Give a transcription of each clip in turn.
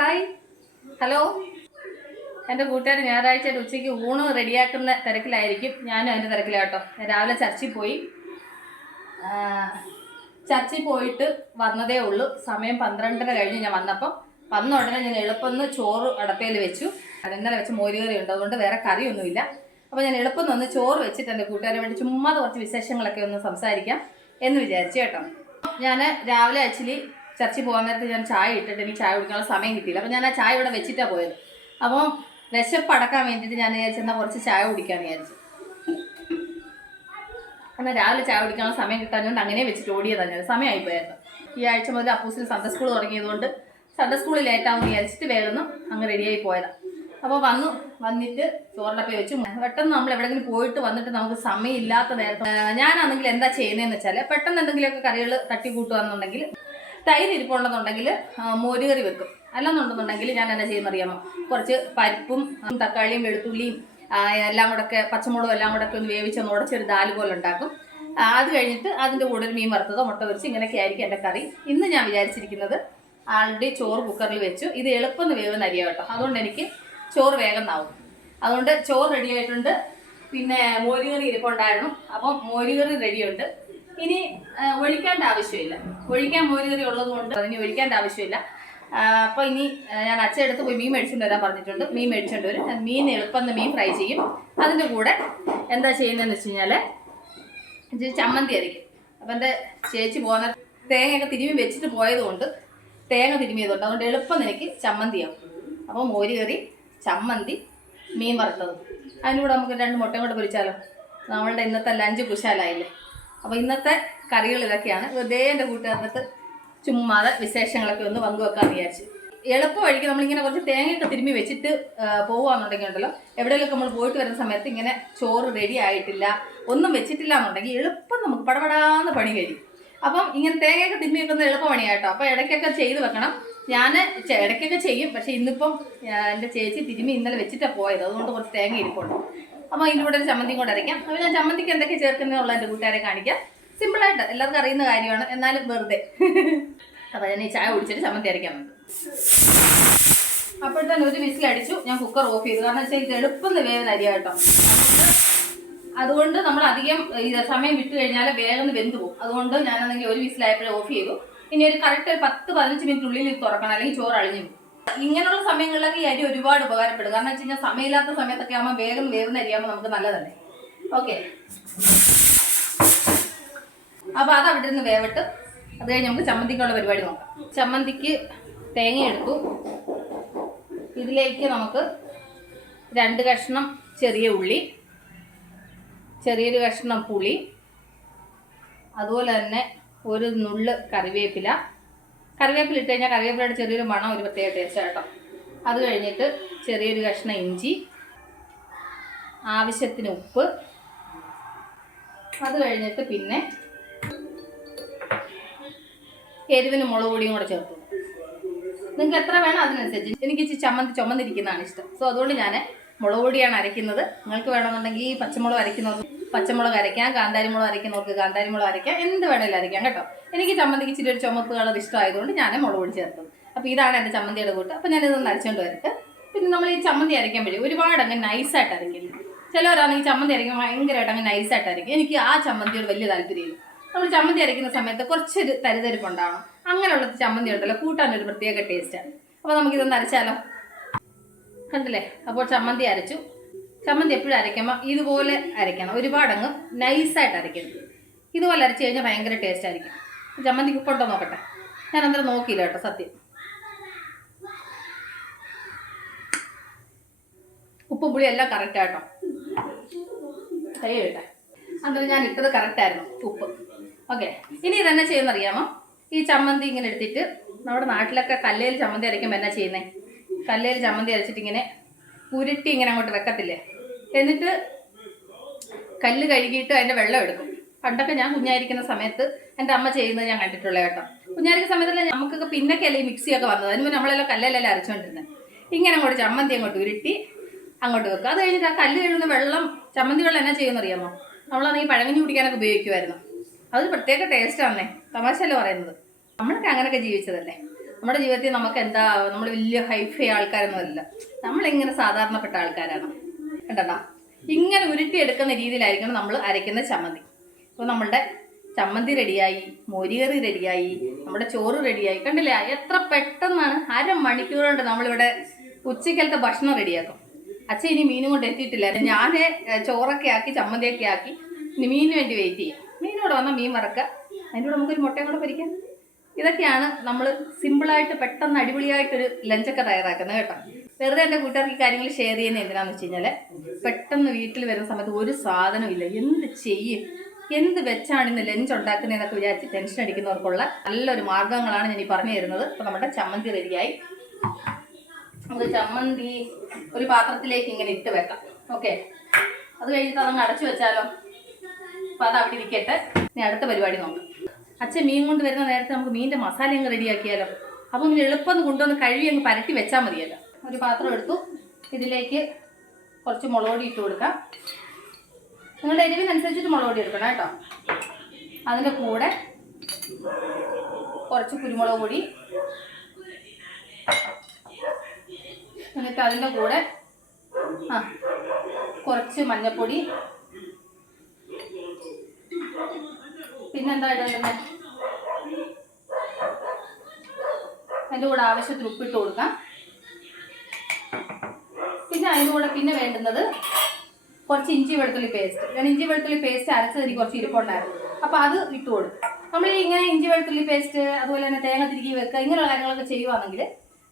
Hi, hello. എൻ്റെ കൂട്ടുകാർ ഞായറാഴ്ചയായിട്ട് ഉച്ചയ്ക്ക് ഊണ് റെഡിയാക്കുന്ന തിരക്കിലായിരിക്കും. ഞാനും അതിൻ്റെ തിരക്കിലാട്ടോ. രാവിലെ ചർച്ചിൽ പോയി. ചർച്ചിൽ പോയിട്ട് വന്നതേ ഉള്ളൂ. സമയം 12:30 കഴിഞ്ഞ് ഞാൻ വന്ന ഉടനെ ഞാൻ എളുപ്പം ചോറ് അടപ്പയിൽ വെച്ചു. ഇന്നലെ വെച്ച് മോരുകറി ഉണ്ട്, അതുകൊണ്ട് വേറെ കറിയൊന്നുമില്ല. അപ്പോൾ ഞാൻ എളുപ്പം ഒന്ന് ചോറ് വെച്ചിട്ട് എൻ്റെ കൂട്ടുകാരെ വേണ്ടി ചുമ്മാ കുറച്ച് വിശേഷങ്ങളൊക്കെ ഒന്ന് സംസാരിക്കാം എന്ന് വിചാരിച്ചു കേട്ടോ. ഞാൻ രാവിലെ ആക്ച്വലി ചർച്ചിൽ പോകാൻ നേരത്ത് ഞാൻ ചായ ഇട്ടിട്ട് എനിക്ക് ചായ കുടിക്കാനുള്ള സമയം കിട്ടിയില്ല. അപ്പോൾ ഞാൻ ആ ചായ ഇവിടെ വെച്ചിട്ടാണ് പോയത്. അപ്പം വിശപ്പ് അടക്കാൻ വേണ്ടിയിട്ട് ഞാൻ വിചാരിച്ചെന്നാൽ കുറച്ച് ചായ കുടിക്കാമെന്ന് വിചാരിച്ചു. എന്നാൽ രാവിലെ ചായ കുടിക്കാനുള്ള സമയം കിട്ടാഞ്ഞുകൊണ്ട് അങ്ങനെ വെച്ചിട്ട് ഓടിയതാണ് ഞാൻ. സമയമായിപ്പോയായിരുന്നു. ഈ ആഴ്ച മുതൽ അപ്പൂസിന് സൺഡേ സ്കൂൾ തുടങ്ങിയതുകൊണ്ട് സൺഡേ സ്കൂളിൽ ലേറ്റാവും വിചാരിച്ചിട്ട് വേഗം അങ്ങ് റെഡിയായി പോയതാണ്. അപ്പോൾ വന്നിട്ട് ചോറിനൊക്കെ വെച്ചു. പെട്ടെന്ന് നമ്മൾ എവിടെയെങ്കിലും പോയിട്ട് വന്നിട്ട് നമുക്ക് സമയമില്ലാത്ത നേരത്തെ ഞാനാണെങ്കിൽ എന്താ ചെയ്യുന്നതെന്ന് വെച്ചാൽ, പെട്ടെന്ന് എന്തെങ്കിലുമൊക്കെ കറികൾ തട്ടിക്കൂട്ടുകയെന്നുണ്ടെങ്കിൽ തൈര് ഇരിപ്പുണ്ടെന്നുണ്ടെങ്കിൽ മോരുകറി വെക്കും. അല്ലെന്നുണ്ടെന്നുണ്ടെങ്കിൽ ഞാൻ എന്നാ ചെയ്യുന്നറിയാമോ, കുറച്ച് പരിപ്പും തക്കാളിയും വെളുത്തുള്ളിയും എല്ലാം കൂടെ പച്ചമുളകും എല്ലാം കൂടെ ഒന്ന് വേവിച്ചൊന്ന് ഉടച്ചൊരു ദാല് പോലെ ഉണ്ടാക്കും. അത് കഴിഞ്ഞിട്ട് അതിൻ്റെ കൂടെ ഒരു മീൻ വറുത്തതോ മുട്ട പൊരിച്ച് ഇങ്ങനെയൊക്കെ ആയിരിക്കും എൻ്റെ കറി. ഇന്ന് ഞാൻ വിചാരിച്ചിരിക്കുന്നത് ആൾറെഡി ചോറ് കുക്കറിൽ വെച്ചു. ഇത് എളുപ്പം വേവുന്ന അരിയാണ് കേട്ടോ, അതുകൊണ്ട് എനിക്ക് ചോറ് വേഗം ആവും. അതുകൊണ്ട് ചോറ് റെഡി ആയിട്ടുണ്ട്. പിന്നെ മോരുകറി ഇരിപ്പുണ്ടായിരുന്നു, അപ്പം മോരുകറി റെഡിയുണ്ട്. ഇനി ഒഴിക്കേണ്ട ആവശ്യമില്ല. ഒഴിക്കാൻ മോരുകറി ഉള്ളത് കൊണ്ട് ഇനി ഒഴിക്കേണ്ട ആവശ്യമില്ല. അപ്പോൾ ഇനി ഞാൻ അച്ഛനടുത്ത് പോയി മീൻ മേടിച്ചുകൊണ്ട് വരാൻ പറഞ്ഞിട്ടുണ്ട്. മീൻ മേടിച്ചുകൊണ്ട് വരും. മീൻ എളുപ്പം മീൻ ഫ്രൈ ചെയ്യും. അതിൻ്റെ കൂടെ എന്താ ചെയ്യുന്നതെന്ന് വെച്ച് കഴിഞ്ഞാൽ ചമ്മന്തി അരയ്ക്കും. അപ്പം എൻ്റെ ചേച്ചി പോകുന്ന തേങ്ങയൊക്കെ തിരുമ്മി വെച്ചിട്ട് പോയതുകൊണ്ട് തേങ്ങ തിരുമ്മിയതുകൊണ്ട് അതുകൊണ്ട് എളുപ്പം എനിക്ക് ചമ്മന്തിയാവും. അപ്പോൾ മോരുകറി, ചമ്മന്തി, മീൻ വറുത്തത്, അതിൻ്റെ കൂടെ നമുക്ക് 2 മുട്ടയും കൂടെ പൊരിച്ചാലോ. നമ്മളുടെ ഇന്നത്തെ ലഞ്ച് കുശാലായില്ലേ. അപ്പോൾ ഇന്നത്തെ കറികൾ ഇതൊക്കെയാണ്. വെറുതെ എൻ്റെ കൂട്ടുകാരനകത്ത് ചുമ്മാതെ വിശേഷങ്ങളൊക്കെ ഒന്ന് പങ്കുവെക്കാമെന്ന് വിചാരിച്ചു. എളുപ്പം വഴിക്ക് നമ്മളിങ്ങനെ കുറച്ച് തേങ്ങയൊക്കെ തിരുമ്മി വെച്ചിട്ട് പോകുകയെന്നുണ്ടെങ്കിൽ ഉണ്ടല്ലോ, എവിടെയെങ്കിലും നമ്മൾ പോയിട്ട് വരുന്ന സമയത്ത് ഇങ്ങനെ ചോറ് റെഡി ആയിട്ടില്ല, ഒന്നും വെച്ചിട്ടില്ല എന്നുണ്ടെങ്കിൽ എളുപ്പം നമുക്ക് പടപടാന്ന് പണി കഴിയും. അപ്പം ഇങ്ങനെ തേങ്ങയൊക്കെ തിരുമ്മി വെക്കുന്നത് എളുപ്പ പണിയാട്ടോ. അപ്പോൾ ഇടയ്ക്കൊക്കെ ചെയ്ത് വെക്കണം. ഞാൻ ഇടയ്ക്കൊക്കെ ചെയ്യും, പക്ഷേ ഇന്നിപ്പം എൻ്റെ ചേച്ചി തിരുമ്മി ഇന്നലെ വെച്ചിട്ടാണ് പോയത്, അതുകൊണ്ട് കുറച്ച് തേങ്ങ ഇരിപ്പുണ്ട്. അപ്പോൾ ഇതിൻ്റെ കൂടെ ഒരു ചമ്മന്തിയും കൂടെ അരയ്ക്കാം. അപ്പോൾ ഞാൻ ചമ്മന്തിക്ക് എന്തൊക്കെ ചേർക്കുന്നതെന്നുള്ള എൻ്റെ കൂട്ടുകാരെ കാണിക്കാം. സിമ്പിളായിട്ട് എല്ലാവർക്കും അറിയുന്ന കാര്യമാണ്, എന്നാലും വെറുതെ. അപ്പോൾ ഞാൻ ഈ ചായ കുടിച്ചിട്ട് ചമ്മന്തി അരയ്ക്കാൻ വന്നു. അപ്പോഴത്തേന് ഒരു വിസിലടിച്ചു. ഞാൻ കുക്കർ ഓഫ് ചെയ്തു. കാരണം വെച്ചാൽ ഇത് എളുപ്പം വേവുന്ന അരിയാട്ടോ. അതുകൊണ്ട് നമ്മൾ അധികം സമയം വിട്ട് കഴിഞ്ഞാൽ വേഗം വെന്ത് പോകും. അതുകൊണ്ട് ഞാനാണെങ്കിൽ ഒരു വിസിലായപ്പോഴേ ഓഫ് ചെയ്തു. ഇനി ഒരു കറക്റ്റ് ഒരു 10-15 മിനിറ്റിനുള്ളിൽ ഇത് തുറക്കണം, അല്ലെങ്കിൽ ചോറ് അളിഞ്ഞു പോകും. ഇങ്ങനെയുള്ള സമയങ്ങളിലൊക്കെ ഈ അരി ഒരുപാട് ഉപകാരപ്പെടും. കാരണം വെച്ച് കഴിഞ്ഞാൽ സമയമില്ലാത്ത സമയത്തൊക്കെ ആകുമ്പോൾ വേഗം വേവുന്ന അരിയാകുമ്പോൾ നമുക്ക് നല്ലതല്ലേ. ഓക്കെ, അപ്പോൾ അത് അവിടെ നിന്ന് വേവിട്ട് അത് കഴിഞ്ഞ് നമുക്ക് ചമ്മന്തിക്കുള്ള പരിപാടി നോക്കാം. ചമ്മന്തിക്ക് തേങ്ങ എടുത്തു. ഇതിലേക്ക് നമുക്ക് 2 കഷ്ണം ചെറിയ ഉള്ളി, ചെറിയൊരു കഷ്ണം പുളി, അതുപോലെ തന്നെ ഒരു നുള്ള് കറിവേപ്പില ഇട്ട് കഴിഞ്ഞാൽ കറിവേപ്പിലയുടെ ചെറിയൊരു മണം ഒരു പ്രത്യേക ടേസ്റ്റ് കേട്ടോ. അത് കഴിഞ്ഞിട്ട് ചെറിയൊരു കഷ്ണം ഇഞ്ചി, ആവശ്യത്തിന് ഉപ്പ്, അത് കഴിഞ്ഞിട്ട് പിന്നെ എരിവിന് മുളക് പൊടിയും കൂടെ ചേർത്തു. നിങ്ങൾക്ക് എത്ര വേണം അതിനനുസരിച്ച്. എനിക്ക് ചമ്മന്തി ചുമന്നിരിക്കുന്നതാണ് ഇഷ്ടം. സോ അതുകൊണ്ട് ഞാൻ മുളക് പൊടിയാണ് അരയ്ക്കുന്നത്. നിങ്ങൾക്ക് വേണമെന്നുണ്ടെങ്കിൽ പച്ചമുളക് അരയ്ക്കുന്നവർക്ക് പച്ചമുളക് അരയ്ക്കാം, കാന്താരിമുളക് അരയ്ക്കുന്നവർക്ക് കാന്താരിമുളക് അരയ്ക്കാം, എന്ത് വേണമെങ്കിലും അരയ്ക്കാം കേട്ടോ. എനിക്ക് ചമ്മന്തിക്ക് ഇച്ചിരി ഒരു ചുമപ്പ് കളർ ഇഷ്ടമായതുകൊണ്ട് ഞാൻ മുളക് പൊടി ചേർത്തത്. അപ്പോൾ ഇതാണ് എൻ്റെ ചമ്മന്തിയുടെ കൂട്ട്. അപ്പോൾ ഞാനിതൊന്ന് അരച്ചുകൊണ്ട് വരട്ടെ. പിന്നെ നമ്മൾ ഈ ചമ്മന്തി അരയ്ക്കുമ്പോഴേ ഒരുപാട് അങ്ങ് നൈസായിട്ട് അരയ്ക്കില്ല. ചിലവരാണെങ്കിൽ ചമ്മന്തി അരയ്ക്കുമ്പോൾ ഭയങ്കരമായിട്ട് അങ്ങ് നൈസായിട്ട് അരയ്ക്കും. എനിക്ക് ആ ചമ്മന്തിയോട് വലിയ താല്പര്യമില്ല. നമ്മൾ ചമ്മന്തി അരയ്ക്കുന്ന സമയത്ത് കുറച്ചൊരു തരിതരിപ്പുണ്ടാവണം. അങ്ങനെയുള്ള ചമ്മന്തി ഉണ്ടല്ലോ, കൂട്ടാനൊരു പ്രത്യേക ടേസ്റ്റാണ്. അപ്പോൾ നമുക്കിതൊന്ന് അരച്ചാലോ. കണ്ടില്ലേ, അപ്പോൾ ചമ്മന്തി അരച്ചു. ചമ്മന്തി എപ്പോഴും അരയ്ക്കുമ്പോൾ ഇതുപോലെ അരയ്ക്കണം, ഒരുപാടങ്ങ് നൈസായിട്ട് അരയ്ക്കരുത്. ഇതുപോലെ അരച്ച് കഴിഞ്ഞാൽ ഭയങ്കര ടേസ്റ്റ് ആയിരിക്കും. ചമ്മന്തി ഉപ്പുണ്ടോ നോക്കട്ടെ. ഞാൻ അന്നേരം നോക്കിയില്ല കേട്ടോ, സത്യം. ഉപ്പും പുളി എല്ലാം കറക്റ്റായിട്ടോ. കഴിയട്ടെ. അന്നേരം ഞാൻ ഇട്ടത് കറക്റ്റായിരുന്നു ഉപ്പ്. ഓക്കെ, ഇനി ഇതെന്നാ ചെയ്യുന്നറിയാമോ. ഈ ചമ്മന്തി ഇങ്ങനെ എടുത്തിട്ട് നമ്മുടെ നാട്ടിലൊക്കെ കല്ലേൽ ചമ്മന്തി അരയ്ക്കുമ്പോൾ എന്നാ ചെയ്യുന്നത്, കല്ലേൽ ചമ്മന്തി അരച്ചിട്ട് ഇങ്ങനെ ഉരുട്ടി ഇങ്ങനെ അങ്ങോട്ട് വെക്കത്തില്ലേ. എന്നിട്ട് കല്ല് കഴുകിയിട്ട് അതിൻ്റെ വെള്ളം എടുക്കും. പണ്ടൊക്കെ ഞാൻ കുഞ്ഞായിരിക്കുന്ന സമയത്ത് എൻ്റെ അമ്മ ചെയ്യുന്നത് ഞാൻ കണ്ടിട്ടുള്ള കേട്ടോ. കുഞ്ഞായിരിക്കുന്ന സമയത്തല്ല, നമുക്കൊക്കെ പിന്നൊക്കെ അല്ലേ ഈ മിക്സിയൊക്കെ വന്നത്. അതിന് നമ്മളെല്ലാം കല്ലിലെല്ലാം അരച്ചുകൊണ്ടിരുന്നത്. ഇങ്ങനെ അങ്ങോട്ട് ചമ്മന്തി അങ്ങോട്ട് ഉരുട്ടി അങ്ങോട്ട് വെക്കുക. അത് കഴിഞ്ഞിട്ട് ആ കല്ല് കഴുകുന്ന വെള്ളം, ചമ്മന്തി വെള്ളം എന്നാ ചെയ്യുന്നറിയാമോ, നമ്മളാണെങ്കിൽ പഴങ്കഞ്ഞി കുടിക്കാനൊക്കെ ഉപയോഗിക്കുമായിരുന്നു. അതൊരു പ്രത്യേക ടേസ്റ്റാണേ. തമാശയല്ലേ പറയുന്നത്. നമ്മളൊക്കെ അങ്ങനെയൊക്കെ ജീവിച്ചതല്ലേ. നമ്മുടെ ജീവിതത്തിൽ നമുക്ക് എന്താ, നമ്മൾ വലിയ ഹൈഫൈ ആൾക്കാരൊന്നും അല്ല, നമ്മളിങ്ങനെ സാധാരണപ്പെട്ട ആൾക്കാരാണ്. കണ്ടോ, ഇങ്ങനെ ഉരുട്ടിയെടുക്കുന്ന രീതിയിലായിരിക്കണം നമ്മൾ അരയ്ക്കുന്ന ചമ്മന്തി. അപ്പോൾ നമ്മളുടെ ചമ്മന്തി റെഡിയായി, മോരുകറി റെഡിയായി, നമ്മുടെ ചോറ് റെഡിയായി. കണ്ടില്ലേ എത്ര പെട്ടെന്നാണ്. അരമണിക്കൂർ കൊണ്ട് നമ്മളിവിടെ ഉച്ചക്കലത്തെ ഭക്ഷണം റെഡിയാക്കും. അച്ഛൻ ഇനി മീനും കൊണ്ട് എത്തിയിട്ടില്ല. ഞാൻ ചോറൊക്കെ ആക്കി ചമ്മന്തിയൊക്കെ ആക്കി ഇനി മീനിന് വേണ്ടി വെയിറ്റ് ചെയ്യാം. മീനോട് വന്നാൽ മീൻ വറക്കുക, അതിൻ്റെ കൂടെ നമുക്കൊരു മുട്ടയും കൂടെ പൊരിക്കാം. ഇതൊക്കെയാണ് നമ്മൾ സിമ്പിളായിട്ട് പെട്ടെന്ന് അടിപൊളിയായിട്ടൊരു ലഞ്ചൊക്കെ തയ്യാറാക്കുന്നത് കേട്ടോ. വെറുതെ എൻ്റെ കൂട്ടുകാർക്ക് ഈ കാര്യങ്ങൾ ഷെയർ ചെയ്യുന്നത് എന്തിനാണെന്ന് വെച്ച് കഴിഞ്ഞാൽ, പെട്ടെന്ന് വീട്ടിൽ വരുന്ന സമയത്ത് ഒരു സാധനമില്ല, എന്ത് ചെയ്യും, എന്ത് വെച്ചാണ് ഇന്ന് ലഞ്ച് ഉണ്ടാക്കുന്നതെന്നൊക്കെ വിചാരിച്ച് ടെൻഷൻ അടിക്കുന്നവർക്കുള്ള നല്ലൊരു മാർഗ്ഗങ്ങളാണ് ഞാൻ ഈ പറഞ്ഞു തരുന്നത്. അപ്പോൾ നമ്മുടെ ചമ്മന്തി റെഡിയായി. നമുക്ക് ചമ്മന്തി ഒരു പാത്രത്തിലേക്ക് ഇങ്ങനെ ഇട്ട് വെക്കാം. ഓക്കെ, അത് കഴിഞ്ഞിട്ട് അതങ്ങ് അടച്ചു വെച്ചാലോ. അപ്പോൾ അത് അവിടെ ഇരിക്കട്ടെ. ഇനി അടുത്ത പരിപാടി നോക്കാം. അച്ഛൻ മീൻ കൊണ്ട് വരുന്ന നേരത്തെ നമുക്ക് മീനിൻ്റെ മസാല അങ്ങ് റെഡിയാക്കിയാലോ. അപ്പം ഇനി എളുപ്പം കൊണ്ടുവന്ന് കഴുകി അങ്ങ് പരട്ടി വെച്ചാൽ മതിയല്ലോ. ഒരു പാത്രം എടുത്തു, ഇതിലേക്ക് കുറച്ച് മുളക് പൊടി ഇട്ട് കൊടുക്കാം. നിങ്ങളുടെ എരിവിനനുസരിച്ചിട്ട് മുളക് പൊടി എടുക്കണം കേട്ടോ. അതിൻ്റെ കൂടെ കുറച്ച് കുരുമുളക് പൊടി, എന്നിട്ട് അതിൻ്റെ കൂടെ കുറച്ച് മഞ്ഞൾപ്പൊടി, പിന്നെന്താ ഇടുന്നത്, അതിൻ്റെ കൂടെ ആവശ്യത്തിന് ഉപ്പിട്ട് കൊടുക്കാം. പിന്നെ അതിൻ്റെ കൂടെ പിന്നെ വേണ്ടുന്നത് കുറച്ച് ഇഞ്ചി വെളുത്തുള്ളി പേസ്റ്റ്. ഞാൻ ഇഞ്ചി വെളുത്തുള്ളി പേസ്റ്റ് അരച്ചത് എനിക്ക് കുറച്ച് ഇരിപ്പുണ്ടായിരുന്നു, അപ്പോൾ അത് ഇട്ട് കൊടുക്കും. നമ്മൾ ഇങ്ങനെ ഇഞ്ചി വെളുത്തുള്ളി പേസ്റ്റ് അതുപോലെ തന്നെ തേങ്ങ തിരികെ വെക്കുക, ഇങ്ങനെയുള്ള കാര്യങ്ങളൊക്കെ ചെയ്യുവാണെങ്കിൽ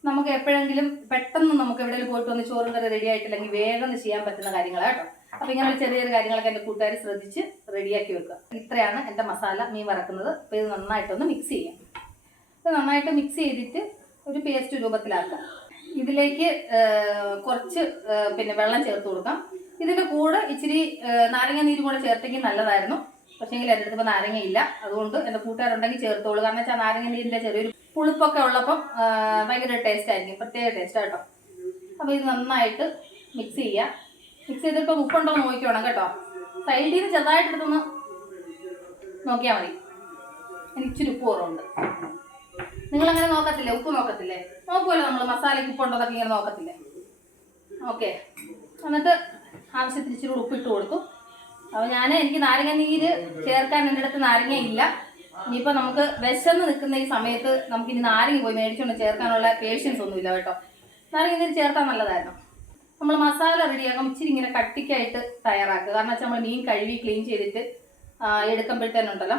നമുക്ക് എപ്പോഴെങ്കിലും പെട്ടെന്ന് നമുക്ക് എവിടെയെങ്കിലും പോയിട്ട് വന്ന് ചോറും കറി റെഡി ആയിട്ടില്ലെങ്കിൽ വേഗം ചെയ്യാൻ പറ്റുന്ന കാര്യങ്ങളാണ് കേട്ടോ. അപ്പോൾ ഇങ്ങനെ ചെറിയ ചെറിയ കാര്യങ്ങളൊക്കെ എൻ്റെ കൂട്ടുകാർ ശ്രദ്ധിച്ച് റെഡിയാക്കി വെക്കുക. ഇത്രയാണ് എൻ്റെ മസാല മീൻ വറക്കുന്നത്. അപ്പോൾ ഇത് നന്നായിട്ടൊന്ന് മിക്സ് ചെയ്യാം. ഇത് നന്നായിട്ട് മിക്സ് ചെയ്തിട്ട് ഒരു പേസ്റ്റ് രൂപത്തിലാക്കാം. ഇതിലേക്ക് കുറച്ച് പിന്നെ വെള്ളം ചേർത്ത് കൊടുക്കാം. ഇതിൻ്റെ കൂടെ ഇച്ചിരി നാരങ്ങ നീരും കൂടെ ചേർത്തെങ്കിൽ നല്ലതായിരുന്നു. പക്ഷേങ്കിൽ എൻ്റെ അടുത്ത് ഇപ്പോൾ നാരങ്ങ ഇല്ല, അതുകൊണ്ട് എൻ്റെ കൂട്ടുകാരുണ്ടെങ്കിൽ ചേർത്തോളൂ. കാരണം വെച്ചാൽ നാരങ്ങ നീരിൻ്റെ ചെറിയൊരു പുളിപ്പൊക്കെ ഉള്ളപ്പം ഭയങ്കര ടേസ്റ്റ് ആയിരിക്കും, പ്രത്യേക ടേസ്റ്റ് കേട്ടോ. അപ്പോൾ ഇത് നന്നായിട്ട് മിക്സ് ചെയ്യുക. മിക്സ് ചെയ്തിട്ട് ഉപ്പുണ്ടോ എന്ന് നോക്കിക്കോണം കേട്ടോ. സൈഡിൽ നിന്ന് ചെറുതായിട്ടെടുത്തൊന്ന് നോക്കിയാൽ മതി. എനിക്ക് ഇച്ചിരി ഉപ്പ് കുറവുണ്ട്. നിങ്ങളങ്ങനെ നോക്കത്തില്ലേ, ഉപ്പ് നോക്കത്തില്ലേ? നോക്കുമല്ലോ നമ്മൾ മസാലയ്ക്ക് ഉപ്പുണ്ടോ എന്നൊക്കെ ഇങ്ങനെ നോക്കത്തില്ലേ. ഓക്കെ, എന്നിട്ട് ആവശ്യത്തിന് ഇച്ചിരി കൂടി ഉപ്പിട്ട് കൊടുത്തു. അപ്പോൾ എനിക്ക് നാരങ്ങ നീര് ചേർക്കാൻ എൻ്റെ അടുത്ത് നാരങ്ങ ഇല്ല. ഇനിയിപ്പോൾ നമുക്ക് വിശന്ന് നിൽക്കുന്ന ഈ സമയത്ത് നമുക്കിനി നാരങ്ങ പോയി മേടിച്ചുകൊണ്ട് ചേർക്കാനുള്ള പേഷ്യൻസ് ഒന്നുമില്ല കേട്ടോ. നാരങ്ങ നീര് ചേർത്താൽ നല്ലതായിരുന്നു. നമ്മൾ മസാല റെഡിയാക്കാം ഇച്ചിരി ഇങ്ങനെ കട്ടിക്കായിട്ട് തയ്യാറാക്കുക. കാരണം വെച്ചാൽ നമ്മൾ മീൻ കഴുകി ക്ലീൻ ചെയ്തിട്ട് എടുക്കുമ്പോഴത്തേനുണ്ടല്ലോ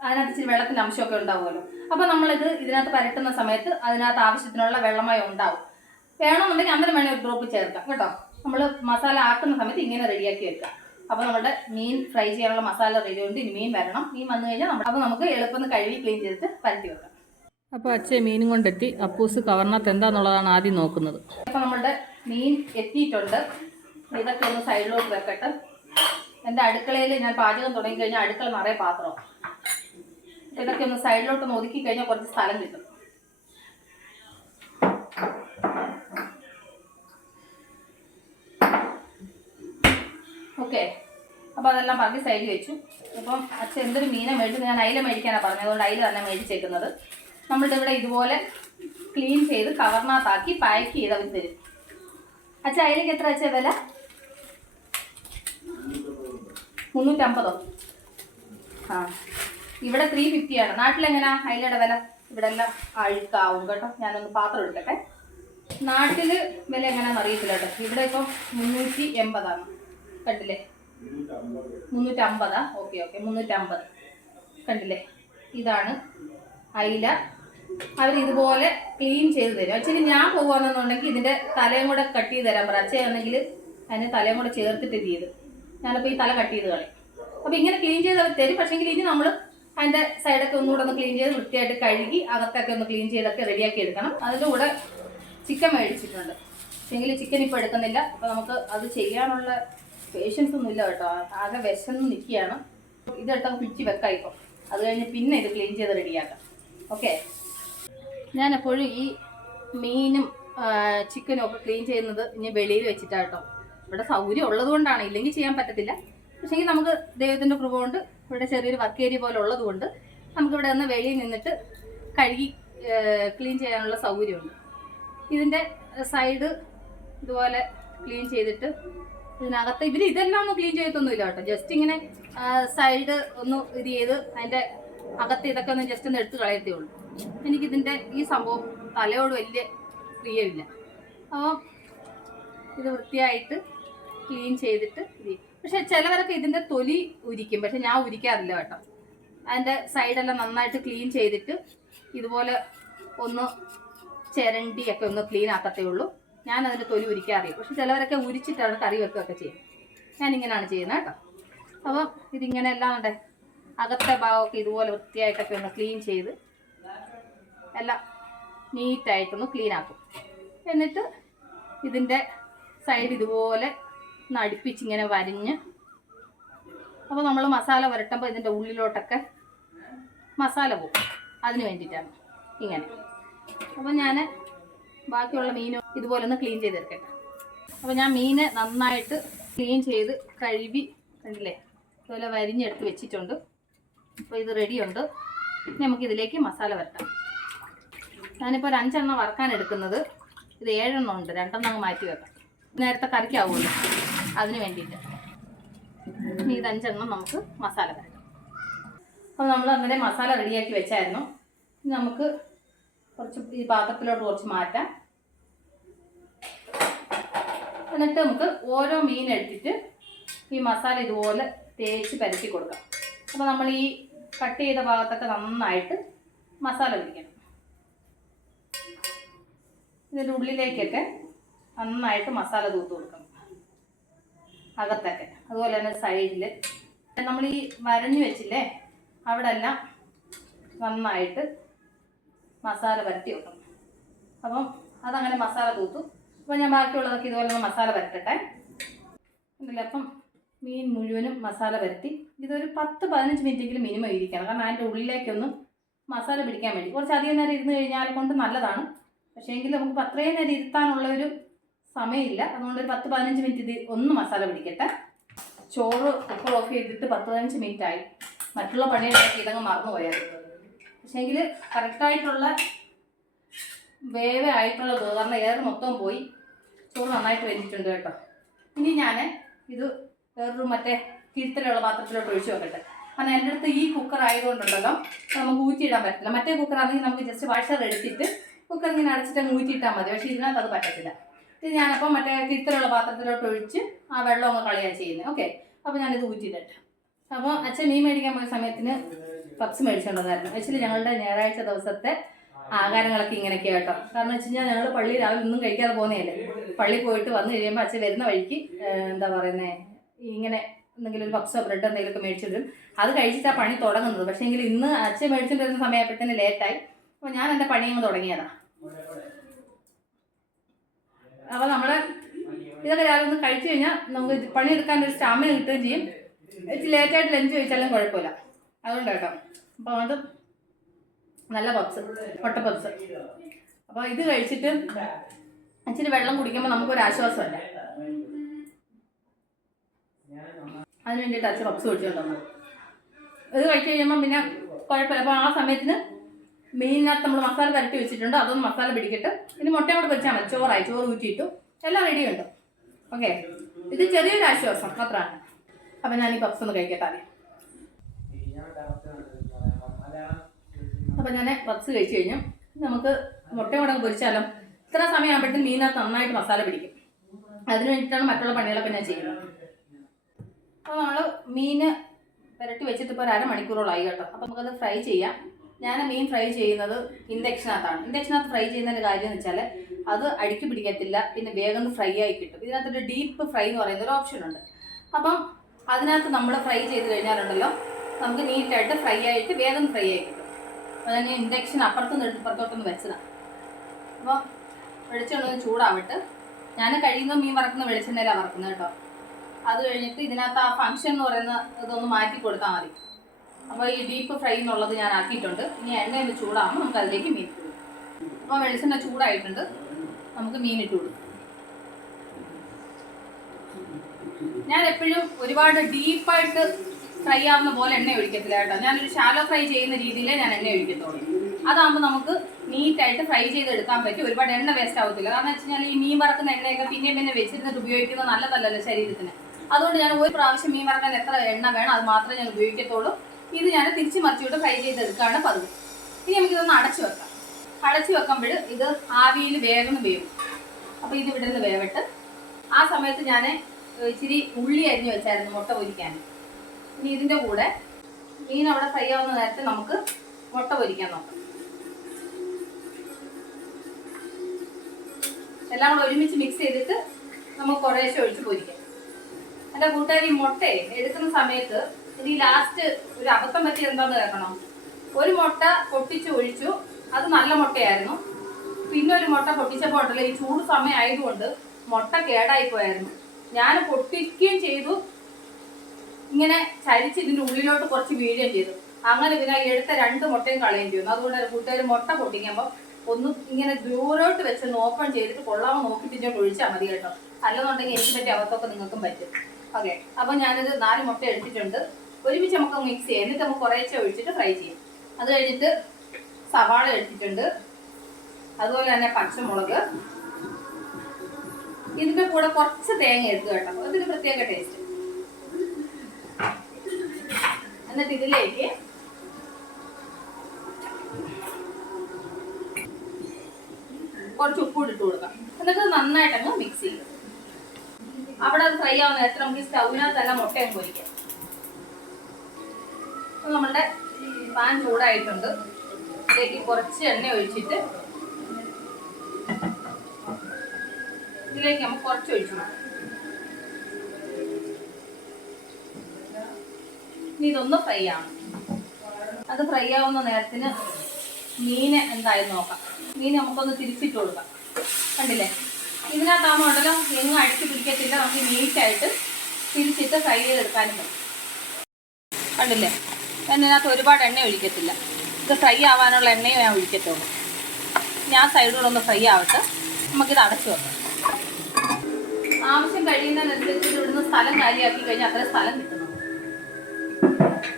അതിനകത്ത് ഇച്ചിരി വെള്ളത്തിൻ്റെ അംശമൊക്കെ ഉണ്ടാവുമല്ലോ. അപ്പോൾ നമ്മളിത് ഇതിനകത്ത് പരട്ടുന്ന സമയത്ത് അതിനകത്ത് ആവശ്യത്തിനുള്ള വെള്ളമയം ഉണ്ടാവും. വേണമെന്നുണ്ടെങ്കിൽ അന്നേരം വേണമെങ്കിൽ ഒരു ഡ്രോപ്പ് ചേർക്കാം കേട്ടോ. നമ്മൾ മസാല ആക്കുന്ന സമയത്ത് ഇങ്ങനെ റെഡിയാക്കി വെക്കാം. അപ്പോൾ നമ്മുടെ മീൻ ഫ്രൈ ചെയ്യാനുള്ള മസാല റെഡി ഉണ്ട്. ഇനി മീൻ വരണം. മീൻ വന്നു കഴിഞ്ഞാൽ അപ്പോൾ നമുക്ക് എളുപ്പം കഴുകി ക്ലീൻ ചെയ്തിട്ട് പരട്ടി വെക്കാം. അപ്പോൾ അച്ഛൻ മീനും കൊണ്ടെത്തി. അപ്പൂസ് കവറിനകത്ത് എന്താണെന്നുള്ളതാണ് ആദ്യം നോക്കുന്നത്. അപ്പോൾ നമ്മളുടെ മീൻ എത്തിയിട്ടുണ്ട്. ഇതൊക്കെ ഒന്ന് സൈഡിലോട്ട് വെക്കട്ടെ. എൻ്റെ അടുക്കളയിൽ ഞാൻ പാചകം തുടങ്ങി കഴിഞ്ഞാൽ അടുക്കള നിറയെ പാത്രമാണ്. ഇതൊക്കെ ഒന്ന് സൈഡിലോട്ടൊന്ന് ഒതുക്കി കഴിഞ്ഞാൽ കുറച്ച് സ്ഥലം കിട്ടും. ഓക്കെ, അപ്പോൾ അതെല്ലാം പറഞ്ഞ് സൈഡിൽ വെച്ചു. അപ്പം അച്ഛൻ എന്തൊരു മീനെ മേടിച്ചു, ഞാൻ അയില മേടിക്കാനാണ് പറഞ്ഞത്, അതുകൊണ്ട് അയില തന്നെ മേടിച്ചേക്കുന്നത്. നമ്മളുടെ ഇവിടെ ഇതുപോലെ ക്ലീൻ ചെയ്ത് കവറിനകത്താക്കി പാക്ക് ചെയ്ത് അവർ തരും. അച്ഛൻ അയിലേക്ക് എത്ര അച്ഛൻ വില? 350. ഇവിടെ 350 നാട്ടിലെങ്ങനെയാ അയിലയുടെ വില? ഇവിടെ എല്ലാം അഴുക്കാവും കേട്ടോ. ഞാനൊന്ന് പാത്രം എടുക്കട്ടെ. നാട്ടിൽ വില എങ്ങനെയാണെന്ന് അറിയത്തില്ല കേട്ടോ. ഇവിടെ ഇപ്പം 380 കണ്ടില്ലേ? 350. ഓക്കെ 350 കണ്ടില്ലേ? ഇതാണ് അയില. അവരിതുപോലെ ക്ലീൻ ചെയ്ത് തരും. ആക്ച്വലി ഞാൻ പോകുകയാണെന്നുണ്ടെങ്കിൽ ഇതിൻ്റെ തലയും കൂടെ കട്ട് ചെയ്ത് തരാൻ പറയാം. അച്ഛയാണെങ്കിൽ അതിന് തലയും കൂടെ ചേർത്തിട്ട് ചെയ്ത് ഞാനിപ്പോൾ ഈ തല കട്ട് ചെയ്ത് കളയും. അപ്പോൾ ഇങ്ങനെ ക്ലീൻ ചെയ്ത് അവർ തരും. പക്ഷേങ്കിൽ ഇനി നമ്മൾ അതിൻ്റെ സൈഡൊക്കെ ഒന്നുകൂടെ ഒന്ന് ക്ലീൻ ചെയ്ത് വൃത്തിയായിട്ട് കഴുകി അകത്തൊക്കെ ഒന്ന് ക്ലീൻ ചെയ്തൊക്കെ റെഡിയാക്കി എടുക്കണം. അതിൻ്റെ കൂടെ ചിക്കൻ മേടിച്ചിട്ടുണ്ട്. പക്ഷേങ്കിൽ ചിക്കൻ ഇപ്പോൾ എടുക്കുന്നില്ല. അപ്പോൾ നമുക്ക് അത് ചെയ്യാനുള്ള പേഷ്യൻസ് ഒന്നും ഇല്ല കേട്ടോ. ആകെ വിശന്ന് നിൽക്കുകയാണ്. ഇതെടുത്താൽ പിടിച്ച് വെക്കാം ഇപ്പം. അത് കഴിഞ്ഞ് പിന്നെ ഇത് ക്ലീൻ ചെയ്ത് റെഡിയാക്കാം. ഓക്കെ, ഞാനെപ്പോഴും ഈ മീനും ചിക്കനും ഒക്കെ ക്ലീൻ ചെയ്യുന്നത് ഇനി വെളിയിൽ വെച്ചിട്ടാണ് കേട്ടോ. ഇവിടെ സൗകര്യം ഉള്ളത് കൊണ്ടാണ്, ഇല്ലെങ്കിൽ ചെയ്യാൻ പറ്റത്തില്ല. പക്ഷേങ്കിൽ നമുക്ക് ദൈവത്തിൻ്റെ കൃപ കൊണ്ട് ഇവിടെ ചെറിയൊരു വർക്ക് ഏരിയ പോലെ ഉള്ളത് കൊണ്ട് നമുക്കിവിടെ നിന്ന് വെളിയിൽ നിന്നിട്ട് കഴുകി ക്ലീൻ ചെയ്യാനുള്ള സൗകര്യമുണ്ട്. ഇതിൻ്റെ സൈഡ് ഇതുപോലെ ക്ലീൻ ചെയ്തിട്ട് ഇതിനകത്ത് ഇതെല്ലാം ഒന്നും ക്ലീൻ ചെയ്തൊന്നുമില്ല കേട്ടോ. ജസ്റ്റ് ഇങ്ങനെ സൈഡ് ഒന്ന് ഇത് ചെയ്ത് അതിൻ്റെ അകത്ത് ഇതൊക്കെ ഒന്ന് ജസ്റ്റ് ഒന്ന് എടുത്ത് കളയത്തേ ഉള്ളൂ. എനിക്കിതിൻ്റെ ഈ സംഭവം തലയോട് വലിയ പ്രിയമില്ല. അപ്പോൾ ഇത് വൃത്തിയായിട്ട് ക്ലീൻ ചെയ്തിട്ട് പക്ഷെ ചിലവരൊക്കെ ഇതിൻ്റെ തൊലി ഉരിക്കും, പക്ഷെ ഞാൻ ഉരിക്കാറില്ല കേട്ടോ. അതിൻ്റെ സൈഡെല്ലാം നന്നായിട്ട് ക്ലീൻ ചെയ്തിട്ട് ഇതുപോലെ ഒന്ന് ചിരണ്ടിയൊക്കെ ഒന്ന് ക്ലീൻ ആക്കത്തേ ഉള്ളൂ. ഞാൻ അതിൻ്റെ തൊലി ഉരിക്കാറില്ല, പക്ഷെ ചിലവരൊക്കെ ഉരിച്ചിട്ടാണ് കറി വെക്കുകയൊക്കെ ചെയ്യുന്നത്. ഞാനിങ്ങനെയാണ് ചെയ്യുന്നത് കേട്ടോ. അപ്പോൾ ഇതിങ്ങനെ എല്ലാം ഉണ്ട് അകത്തെ ഭാഗമൊക്കെ ഇതുപോലെ വൃത്തിയായിട്ടൊക്കെ ഒന്ന് ക്ലീൻ ചെയ്ത് എല്ലാം നീറ്റായിട്ടൊന്ന് ക്ലീൻ ആക്കും. എന്നിട്ട് ഇതിൻ്റെ സൈഡ് ഇതുപോലെ ഒന്ന് അടുപ്പിച്ചിങ്ങനെ വരിഞ്ഞ്, അപ്പോൾ നമ്മൾ മസാല പുരട്ടുമ്പോൾ ഇതിൻ്റെ ഉള്ളിലോട്ടൊക്കെ മസാല പോകും. അതിന് വേണ്ടിയിട്ടാണ് ഇങ്ങനെ. അപ്പോൾ ഞാൻ ബാക്കിയുള്ള മീനും ഇതുപോലെ ഒന്ന് ക്ലീൻ ചെയ്തെടുക്കട്ടെ. അപ്പോൾ ഞാൻ മീൻ നന്നായിട്ട് ക്ലീൻ ചെയ്ത് കഴുകി കണ്ടില്ലേ ഇതുപോലെ വരിഞ്ഞെടുത്ത് വെച്ചിട്ടുണ്ട്. അപ്പോൾ ഇത് റെഡിയുണ്ട്. നമുക്കിതിലേക്ക് മസാല വരട്ടാം. ഞാനിപ്പോൾ ഒരു 5 എണ്ണം വറക്കാൻ എടുക്കുന്നത്. ഇത് 7 എണ്ണം ഉണ്ട്, 2 എണ്ണം അങ്ങ് മാറ്റി വെക്കാം, നേരത്തെ കറിക്കാവുള്ളൂ. അതിന് വേണ്ടിയിട്ട് ഇനി ഇത് 5 എണ്ണം നമുക്ക് മസാല വരട്ടാം. അപ്പോൾ നമ്മൾ അങ്ങനെ മസാല റെഡിയാക്കി വെച്ചായിരുന്നു. ഇനി നമുക്ക് കുറച്ച് ഈ പാത്രത്തിലോട്ട് കുറച്ച് മാറ്റാം. എന്നിട്ട് നമുക്ക് ഓരോ മീൻ എടുത്തിട്ട് ഈ മസാല ഇതുപോലെ തേച്ച് പരത്തി കൊടുക്കാം. അപ്പോൾ നമ്മൾ ഈ കട്ട് ചെയ്ത ഭാഗത്തൊക്കെ നന്നായിട്ട് മസാല പിടിക്കണം. ഇതിൻ്റെ ഉള്ളിലേക്കൊക്കെ നന്നായിട്ട് മസാല തൂത്ത് കൊടുക്കണം, അകത്തൊക്കെ. അതുപോലെ തന്നെ സൈഡിൽ നമ്മൾ ഈ വരഞ്ഞു വെച്ചില്ലേ അവിടെ എല്ലാം നന്നായിട്ട് മസാല പരത്തി വെക്കണം. അപ്പം അതങ്ങനെ മസാല തൂത്തു. അപ്പോൾ ഞാൻ ബാക്കിയുള്ളതൊക്കെ ഇതുപോലെ ഒന്ന് മസാല പരത്തട്ടെ. ഉണ്ടല്ലോ, അപ്പം മീൻ മുഴുവനും മസാല പരത്തി. ഇതൊരു 10-15 മിനിറ്റെങ്കിലും മിനിമം ഇരിക്കണം, കാരണം അതിൻ്റെ ഉള്ളിലേക്കൊന്ന് മസാല പിടിക്കാൻ വേണ്ടി. കുറച്ച് അധികം നേരം ഇരുന്ന് കഴിഞ്ഞാൽ കൊണ്ട് നല്ലതാണ്, പക്ഷേ എങ്കിൽ നമുക്ക് അത്രയും നേരം ഇരുത്താനുള്ളൊരു സമയമില്ല. അതുകൊണ്ട് ഒരു 10-15 മിനിറ്റ് ഇത് ഒന്ന് മസാല പിടിക്കട്ടെ. ചോറ് കുക്കർ ഓഫ് ചെയ്തിട്ട് 10-15 മിനിറ്റ് ആയി. മറ്റുള്ള പണികളൊക്കെ ഇതങ്ങ് മറന്നു പോയത്. പക്ഷേങ്കിൽ കറക്റ്റായിട്ടുള്ള വേവ ആയിട്ടുള്ളത്, കാരണം എയർ മൊത്തം പോയി. ചോറ് നന്നായിട്ട് വെച്ചിട്ടുണ്ട് കേട്ടോ. ഇനി ഞാൻ ഇത് വേറൊരു മറ്റേ കിഴുത്തലുള്ള പാത്രത്തിലോട്ട് ഒഴിച്ച് വെക്കട്ടെ. കാരണം എൻ്റെ അടുത്ത് ഈ കുക്കർ ആയതുകൊണ്ടുണ്ടല്ലോ നമുക്ക് ഊറ്റിയിടാൻ പറ്റില്ല. മറ്റേ കുക്കറാണെങ്കിൽ നമുക്ക് ജസ്റ്റ് വാഷർ എടുത്തിട്ട് കുക്കർ ഇങ്ങനെ അടച്ചിട്ട് അങ്ങ് ഊറ്റിയിട്ടാൽ മതി. പക്ഷേ ഇതിനകത്ത് അത് പറ്റത്തില്ല. ഇത് ഞാനപ്പോൾ മറ്റേ കിഴുത്തലുള്ള പാത്രത്തിലോട്ട് ഒഴിച്ച് ആ വെള്ളം അങ്ങ് കളയാണ് ചെയ്യുന്നത്. ഓക്കെ, അപ്പോൾ ഞാനിത് ഊറ്റിയിട്ടെ. അപ്പോൾ അച്ഛൻ മീൻ മേടിക്കാൻ പോയ സമയത്തിന് പപ്സ് മേടിച്ചുകൊണ്ടതായിരുന്നു. ആക്ച്വലി ഞങ്ങളുടെ ഞായറാഴ്ച ദിവസത്തെ ആഹാരങ്ങളൊക്കെ ഇങ്ങനെയൊക്കെ കേട്ടോ. കാരണം വെച്ച് കഴിഞ്ഞാൽ ഞങ്ങൾ പള്ളി രാവിലെ ഒന്നും കഴിക്കാതെ പോകുന്നതല്ലേ. പള്ളി പോയിട്ട് വന്നു കഴിയുമ്പോൾ അച്ഛൻ വരുന്ന വഴിക്ക് എന്താ പറയുന്നത്, ഇങ്ങനെ എന്തെങ്കിലും ഒരു പപ്സോ ബ്രെഡ് എന്തെങ്കിലുമൊക്കെ മേടിച്ചിട്ട് വരും. അത് കഴിച്ചിട്ടാണ് പണി തുടങ്ങുന്നത്. പക്ഷേ എങ്കിൽ ഇന്ന് അച്ഛൻ മേടിച്ചിട്ട് വരുന്ന സമയപ്പോഴത്തേന് ലേറ്റായി. അപ്പോൾ ഞാൻ എൻ്റെ പണിയങ്ങ് തുടങ്ങിയതാണ്. അപ്പോൾ നമ്മൾ ഇതൊക്കെ രാവിലെ ഒന്ന് കഴിച്ചു കഴിഞ്ഞാൽ നമുക്ക് പണിയെടുക്കാൻ ഒരു സ്റ്റാമിന കിട്ടുകയും ചെയ്യും. ഇച്ചിരി ലേറ്റായിട്ട് ലഞ്ച് കഴിച്ചാലും കുഴപ്പമില്ല. അതുകൊണ്ട് കേട്ടോ. അപ്പോൾ അതുകൊണ്ട് നല്ല പപ്സ്, മുട്ട പപ്സ്. അപ്പോൾ ഇത് കഴിച്ചിട്ട് ഇച്ചിരി വെള്ളം കുടിക്കുമ്പോൾ നമുക്കൊരു ആശ്വാസമല്ല. അതിന് വേണ്ടിയിട്ട് അച്ഛൻ പപ്സ് കുടിച്ചുകൊണ്ട് വന്നു. ഇത് കഴിച്ച് കഴിയുമ്പം പിന്നെ കുഴപ്പമില്ല. അപ്പോൾ ആ സമയത്തിന് മീനിനകത്ത് നമ്മൾ മസാല പരട്ടി വെച്ചിട്ടുണ്ട്, അതൊന്ന് മസാല പിടിക്കട്ടെ. ഇനി മുട്ടയും കൂടെ വെച്ചാൽ മതി. ചോറായി, ചോറ് ഊറ്റിയിട്ടു, എല്ലാം റെഡിയുണ്ട്. ഓക്കെ, ഇത് ചെറിയൊരു ആശ്വാസം മാത്രമാണ്. അപ്പം ഞാൻ ഈ പപ്സ് ഒന്ന് കഴിക്കട്ടെ. അപ്പം ഞാൻ പപ്സ് കഴിച്ച് കഴിഞ്ഞു. നമുക്ക് മുട്ടയും കൂടെ പൊരിച്ചാലും ഇത്ര സമയമാകുമ്പോഴത്തേക്കും മീനകത്ത് നന്നായിട്ട് മസാല പിടിക്കും. അതിന് വേണ്ടിയിട്ടാണ് മറ്റുള്ള പണികളൊക്കെ ഞാൻ ചെയ്യുന്നത്. അപ്പോൾ നമ്മൾ മീൻ പുരട്ടി വെച്ചിട്ട് ഇപ്പോൾ 1/2 മണിക്കൂറോളായി കേട്ടോ. അപ്പോൾ നമുക്കത് ഫ്രൈ ചെയ്യാം. ഞാൻ മീൻ ഫ്രൈ ചെയ്യുന്നത് ഇൻഡക്ഷനകത്താണ്. ഇൻഡക്ഷനകത്ത് ഫ്രൈ ചെയ്യുന്നതിൻ്റെ കാര്യം എന്ന് വെച്ചാൽ അത് അടിക്ക് പിടിക്കത്തില്ല, പിന്നെ വേഗം ഫ്രൈ ആയി കിട്ടും. ഇതിനകത്തൊരു ഡീപ്പ് ഫ്രൈ എന്ന് പറയുന്ന ഒരു ഓപ്ഷൻ ഉണ്ട്. അപ്പം അതിനകത്ത് നമ്മൾ ഫ്രൈ ചെയ്ത് കഴിഞ്ഞാലുണ്ടല്ലോ നമുക്ക് നീറ്റായിട്ട് ഫ്രൈ ആയിട്ട് വേഗം ഫ്രൈ ആയി കിട്ടും. അപ്പോൾ ഞാൻ ഇൻഡക്ഷൻ അപ്പുറത്തുനിന്ന് എടുത്ത് പുറത്തോട്ടൊന്ന് വെച്ചതാണ്. അപ്പോൾ വെളിച്ചെണ്ണ ചൂടാവിട്ട് ഞാൻ കഴിയുന്ന മീൻ വറക്കുന്ന വെളിച്ചെണ്ണയിലാണ് വറക്കുന്നത് കേട്ടോ. അത് കഴിഞ്ഞിട്ട് ഇതിനകത്ത് ആ ഫംഗ്ഷൻ എന്ന് പറയുന്ന ഇതൊന്ന് മാറ്റി കൊടുത്താൽ മതി. അപ്പോൾ ഈ ഡീപ്പ് ഫ്രൈ എന്നുള്ളത് ഞാൻ ആക്കിയിട്ടുണ്ട്. ഇനി എണ്ണയൊന്ന് ചൂടാകുമ്പോൾ നമുക്ക് അതിലേക്ക് മീൻ ഇട്ട് കൊടുക്കും. അപ്പോൾ വെളിച്ചെണ്ണ ചൂടായിട്ടുണ്ട്, നമുക്ക് മീൻ ഇട്ട് കൊടുക്കും. ഞാൻ എപ്പോഴും ഒരുപാട് ഡീപ്പായിട്ട് ഫ്രൈ ആവുന്ന പോലെ എണ്ണ ഒഴിക്കത്തില്ല കേട്ടോ. ഞാനൊരു ഷാലോ ഫ്രൈ ചെയ്യുന്ന രീതിയിലേ ഞാൻ എണ്ണ ഒഴിക്കത്തുള്ളൂ. അതാകുമ്പോൾ നമുക്ക് നീറ്റായിട്ട് ഫ്രൈ ചെയ്തെടുക്കാൻ പറ്റും. ഒരുപാട് എണ്ണ വേസ്റ്റ് ആവത്തില്ല. കാരണം വെച്ച് കഴിഞ്ഞാൽ ഈ മീൻ വറക്കുന്ന എണ്ണയൊക്കെ പിന്നെ വെച്ചിരുന്നിട്ട് ഉപയോഗിക്കുന്നത് നല്ലതല്ലല്ലോ ശരീരത്തിന്. അതുകൊണ്ട് ഞാൻ ഒരു പ്രാവശ്യം മീൻ വറക്കാൻ എത്ര എണ്ണ വേണം അത് മാത്രമേ ഞാൻ ഉപയോഗിക്കത്തുള്ളൂ. ഇത് ഞാൻ തിരിച്ച് മറിച്ചിട്ട് ഫ്രൈ ചെയ്തെടുക്കുകയാണ് പതിവ്. ഇനി നമുക്കിതൊന്ന് അടച്ചു വെക്കാം. അടച്ചു വെക്കുമ്പോൾ ഇത് ആവിയിൽ വേവും. അപ്പോൾ ഇത് ഇവിടെ നിന്ന് വേവട്ട്. ആ സമയത്ത് ഞാൻ ഇച്ചിരി ഉള്ളി അരിഞ്ഞ് വെച്ചായിരുന്നു മുട്ട പൊരിക്കാൻ. ഇനി ഇതിൻ്റെ കൂടെ മീൻ അവിടെ ഫ്രൈ ആവുന്ന നേരത്തെ നമുക്ക് മുട്ട പൊരിക്കാൻ നോക്കാം. എല്ലാം കൂടെ ഒരുമിച്ച് മിക്സ് ചെയ്തിട്ട് നമുക്ക് കുറേശ്ശെ ഒഴിച്ച് പൊരിക്കാം. എൻ്റെ കൂട്ടുകാർ ഈ മുട്ട എടുക്കുന്ന സമയത്ത് ഇത് ഈ ലാസ്റ്റ് ഒരു അബദ്ധം പറ്റി എന്താന്ന് കേൾക്കണം. ഒരു മുട്ട പൊട്ടിച്ച് ഒഴിച്ചു, അത് നല്ല മുട്ടയായിരുന്നു. പിന്നെ ഒരു മുട്ട പൊട്ടിച്ചപ്പോൾ ഉണ്ടല്ലോ, ഈ ചൂട് സമയം ആയതുകൊണ്ട് മുട്ട കേടായി പോയായിരുന്നു. ഞാൻ പൊട്ടിക്കുകയും ചെയ്തു, ഇങ്ങനെ ചരിച്ച് ഇതിൻ്റെ ഉള്ളിലോട്ട് കുറച്ച് വീഴുകയും ചെയ്തു. അങ്ങനെ പിന്നെ എടുത്ത 2 മുട്ടയും കളയുകയും ചെയ്യുന്നു. അതുകൊണ്ട് കൂട്ടുകാർ മുട്ട പൊട്ടിക്കുമ്പോൾ ഒന്ന് ഇങ്ങനെ ദൂരോട്ട് വെച്ച് ഓപ്പൺ ചെയ്തിട്ട് കൊള്ളാമോ നോക്കിയിട്ട് ഇങ്ങോട്ട് ഒഴിച്ചാൽ മതി കേട്ടോ. അല്ലെന്നുണ്ടെങ്കിൽ എനിക്ക് പറ്റിയ അബദ്ധമൊക്കെ നിങ്ങൾക്കും പറ്റും. ഓക്കെ, അപ്പോൾ ഞാനിത് 4 മുട്ട എടുത്തിട്ടുണ്ട്. ഒരുമിച്ച് നമുക്ക് മിക്സ് ചെയ്യാം. എന്നിട്ട് നമുക്ക് കുറേശ്ശെ ഒഴിച്ചിട്ട് ഫ്രൈ ചെയ്യാം. അത് കഴിഞ്ഞിട്ട് സവാള എടുത്തിട്ടുണ്ട്, അതുപോലെ തന്നെ പച്ചമുളക്. ഇതിൻ്റെ കൂടെ കുറച്ച് തേങ്ങ എടുക്കുക കേട്ടോ, അതൊരു പ്രത്യേക ടേസ്റ്റ്. എന്നിട്ട് ഇതിലേക്ക് കുറച്ച് ഉപ്പൂടി ഇട്ട് കൊടുക്കാം. എന്നിട്ട് നന്നായിട്ടങ്ങ് മിക്സ് ചെയ്യും. അവിടെ അത് ഫ്രൈ ആവുന്ന നേരത്തെ നമുക്ക് ഈ സ്റ്റൗവിനകത്തല്ല മുട്ടയും പൊരിക്കാം. നമ്മളുടെ പാൻ ചൂടായിട്ടുണ്ട്. ഇതിലേക്ക് കുറച്ച് എണ്ണ ഒഴിച്ചിട്ട് ഇതിലേക്ക് നമുക്ക് കുറച്ച് ഒഴിച്ചു കൊടുക്കാം. ഇനി ഇതൊന്ന് ഫ്രൈ ആവണം. അത് ഫ്രൈ ആവുന്ന നേരത്തിന് മീന് എന്തായാലും നോക്കാം. മീൻ നമുക്കൊന്ന് തിരിച്ചിട്ട് കൊടുക്കാം. കണ്ടില്ലേ, ഇതിനകത്താകുമ്പോൾ ഉണ്ടല്ലോ എങ്ങും അടിച്ചു പിടിക്കത്തില്ല. നമുക്ക് നീറ്റായിട്ട് തിരിച്ചിട്ട് ഫ്രൈ ചെയ്തെടുക്കാനും പറ്റും. കണ്ടില്ലേ, ഞാൻ ഇതിനകത്ത് ഒരുപാട് എണ്ണ ഒഴിക്കത്തില്ല. ഇത് ഫ്രൈ ആവാനുള്ള എണ്ണയും ഞാൻ ഒഴിക്കത്തുള്ളൂ. ഞാൻ സൈഡിലൂടെ ഒന്ന് ഫ്രൈ ആവട്ടെ. നമുക്കിത് അടച്ചു വെക്കാം. ആവശ്യം കഴിയുന്നതിനനുസരിച്ച് ഇവിടുന്ന് സ്ഥലം കാലിയാക്കി കഴിഞ്ഞാൽ അത്ര സ്ഥലം കിട്ടുന്നു.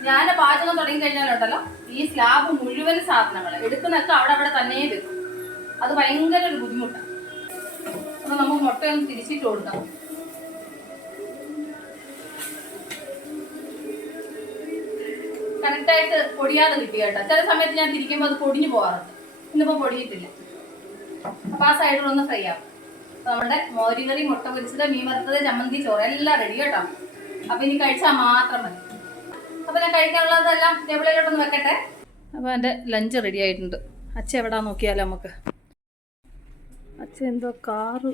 ഞാൻ പാചകം തുടങ്ങി കഴിഞ്ഞാലുണ്ടല്ലോ ഈ സ്ലാബ് മുഴുവൻ സാധനങ്ങൾ എടുക്കുന്നൊക്കെ അവിടെ തന്നെ വെക്കും. അത് ഭയങ്കര ഒരു ബുദ്ധിമുട്ടാണ്. അപ്പോൾ നമുക്ക് മുട്ടയൊന്ന് തിരിച്ചിട്ട് കൊടുക്കാം. കറക്റ്റായിട്ട് പൊടിയാതെ കിട്ടി കേട്ടോ. ചില സമയത്ത് ഞാൻ തിരിക്കുമ്പോൾ അത് പൊടിഞ്ഞു പോകാറുണ്ട്. ഇന്നിപ്പോൾ പൊടിയിട്ടില്ല. അപ്പോൾ ആ സൈഡിലൊന്ന് ഫ്രൈ ആവും. അപ്പോൾ നമ്മുടെ മോരുകറി, മുട്ട പൊരിച്ചത്, മീൻ വറുത്തത്, ചമ്മന്തി, ചോറ് എല്ലാം റെഡി കേട്ടോ. അപ്പോൾ ഇനി കഴിച്ചാൽ മാത്രം മതി. അപ്പോൾ ഞാൻ കഴിക്കാനുള്ളതെല്ലാം ടേബിളിലോട്ടൊന്ന് വെക്കട്ടെ. അപ്പോൾ എൻ്റെ ലഞ്ച് റെഡി ആയിട്ടുണ്ട്. അച്ഛൻ എവിടാ നോക്കിയാലോ നമുക്ക്. അച്ഛൻ എന്തോ കാറ്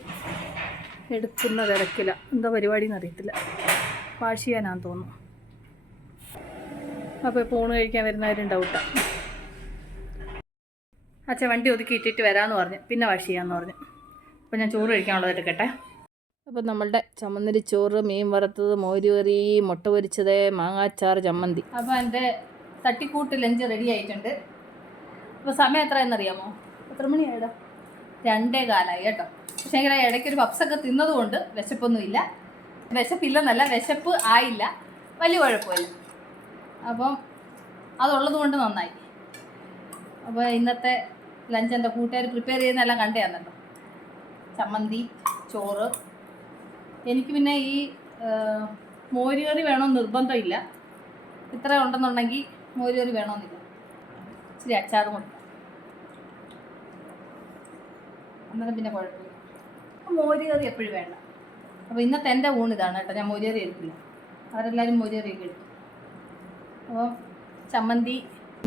എടുക്കുന്ന തിരക്കില്ല. എന്തോ പരിപാടിയെന്ന് അറിയത്തില്ല. വാഷ് ചെയ്യാനാന്ന് തോന്നുന്നു. അപ്പോൾ ഇപ്പോൾ ഊണ് കഴിക്കാൻ വരുന്നവരും ഡൗട്ടാണ്. അച്ഛൻ വണ്ടി ഒതുക്കി ഇട്ടിട്ട് വരാമെന്ന് പറഞ്ഞു. പിന്നെ വാഷ് ചെയ്യാമെന്ന് പറഞ്ഞു. അപ്പോൾ ഞാൻ ചോറ് കഴിക്കാനുള്ളത് എടുക്കട്ടെ. അപ്പോൾ നമ്മളുടെ ചമ്മന്തി ചോറ്, മീൻ വറുത്തത്, മോരുകറി, മുട്ട പൊരിച്ചത്, മാങ്ങാച്ചാർ, ചമ്മന്തി. അപ്പോൾ എൻ്റെ തട്ടിക്കൂട്ട് ലഞ്ച് റെഡി ആയിട്ടുണ്ട്. അപ്പോൾ സമയം എത്രയെന്നറിയാമോ? എത്ര മണിയായിടാ? 2:15 കേട്ടോ. പക്ഷേ എങ്കിൽ ഇടയ്ക്കൊരു പപ്സൊക്കെ തിന്നതുകൊണ്ട് വിശപ്പൊന്നുമില്ല. വിശപ്പില്ലെന്നല്ല, വിശപ്പ് ആയില്ല, വലിയ കുഴപ്പമില്ല. അപ്പം അതുള്ളത് കൊണ്ട് നന്നായി. അപ്പോൾ ഇന്നത്തെ ലഞ്ച് എൻ്റെ കൂട്ടുകാർ പ്രിപ്പയർ ചെയ്യുന്നതെല്ലാം കണ്ടു തന്നല്ലോ. ചമ്മന്തി, ചോറ്. എനിക്ക് പിന്നെ ഈ മോരുകറി വേണമെന്ന് നിർബന്ധമില്ല. ഇത്ര ഉണ്ടെന്നുണ്ടെങ്കിൽ മോരുകറി വേണമെന്നില്ല. ഇച്ചിരി അച്ചാറും കൊടുക്കാം, അന്നേരം പിന്നെ കുഴപ്പമില്ല. മോരുകറി എപ്പോഴും വേണ്ട. അപ്പോൾ ഇന്നത്തെ എൻ്റെ ഊണ് ഇതാണ് കേട്ടോ. ഞാൻ മോരുകറി എടുക്കില്ല. അവരെല്ലാവരും മോരുകറിയൊക്കെ എടുക്കും. അപ്പോൾ ചമ്മന്തി,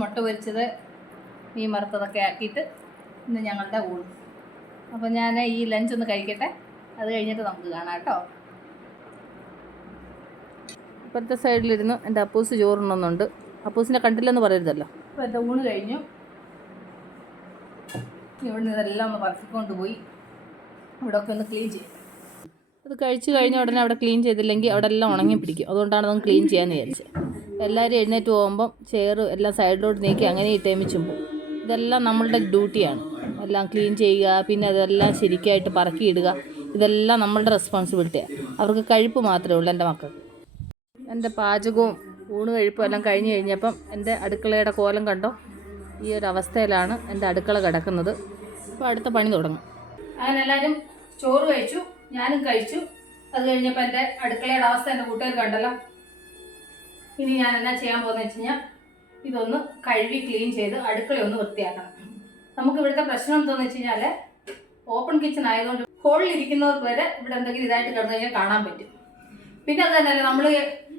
മുട്ട പൊരിച്ചത്, മീൻ വറുത്തതൊക്കെ ആക്കിയിട്ട് ഇന്ന് ഞങ്ങളുടെ ഊണ്. അപ്പോൾ ഞാൻ ഈ ലഞ്ച് ഒന്ന് കഴിക്കട്ടെ. അത് കഴിഞ്ഞിട്ട് നമുക്ക് കാണാം കേട്ടോ. ഇപ്പോഴത്തെ സൈഡിലിരുന്ന് എൻ്റെ അപ്പൂസ് ചോറുണ്ണുന്നുണ്ട്. അപ്പൂസിനെ കണ്ടില്ലെന്ന് പറയരുതല്ലോ. അപ്പോൾ എൻ്റെ ഊണ് കഴിഞ്ഞു. ഇവിടെ നിന്ന് ഇതെല്ലാം ഒന്ന് പറക്കിക്കൊണ്ട് പോയി ഇവിടെയൊക്കെ ഒന്ന് ക്ലീൻ ചെയ്യും. അത് കഴിച്ച് കഴിഞ്ഞ ഉടനെ അവിടെ ക്ലീൻ ചെയ്തില്ലെങ്കിൽ അവിടെ എല്ലാം ഉണങ്ങി പിടിക്കും. അതുകൊണ്ടാണ് അതൊന്ന് ക്ലീൻ ചെയ്യാമെന്ന് വിചാരിച്ചത്. എല്ലാവരും എഴുന്നേറ്റ് പോകുമ്പം ചെയർ എല്ലാം സൈഡിലോട്ട് നീക്കി അങ്ങനെ ഇട്ടേമിച്ചും പോകും. ഇതെല്ലാം നമ്മളുടെ ഡ്യൂട്ടിയാണ്. എല്ലാം ക്ലീൻ ചെയ്യുക, പിന്നെ അതെല്ലാം ശരിക്കായിട്ട് പറക്കിയിടുക. ഇതെല്ലാം നമ്മളുടെ റെസ്പോൺസിബിലിറ്റിയാണ്. അവർക്ക് കഴിപ്പ് മാത്രമേ ഉള്ളൂ എൻ്റെ മക്കൾക്ക്. എൻ്റെ പാചകവും ഊണ് കഴിപ്പും എല്ലാം കഴിഞ്ഞ് കഴിഞ്ഞപ്പം എൻ്റെ അടുക്കളയുടെ കോലം കണ്ടോ. ഈ ഒരു അവസ്ഥയിലാണ് എൻ്റെ അടുക്കള കിടക്കുന്നത്. അപ്പോൾ അടുത്ത പണി തുടങ്ങും. അങ്ങനെ എല്ലാവരും ചോറ് കഴിച്ചു, ഞാനും കഴിച്ചു. അത് കഴിഞ്ഞപ്പോൾ എൻ്റെ അടുക്കളയുടെ അവസ്ഥ എൻ്റെ കൂട്ടുകാർ കണ്ടല്ലോ. ഇനി ഞാൻ എന്നാ ചെയ്യാൻ പോകുന്നത് വെച്ച് കഴിഞ്ഞാൽ ഇതൊന്ന് കഴുകി ക്ലീൻ ചെയ്ത് അടുക്കളയൊന്ന് വൃത്തിയാക്കണം. നമുക്ക് ഇവിടുത്തെ പ്രശ്നം എന്താണെന്ന് വെച്ച് കഴിഞ്ഞാൽ ഓപ്പൺ കിച്ചൺ ആയതുകൊണ്ട് ഹോളിലിരിക്കുന്നവർക്ക് വരെ ഇവിടെ എന്തെങ്കിലും ഇതായിട്ട് കിടന്നു കഴിഞ്ഞാൽ കാണാൻ പറ്റും. പിന്നെ അത് തന്നെയല്ല, നമ്മൾ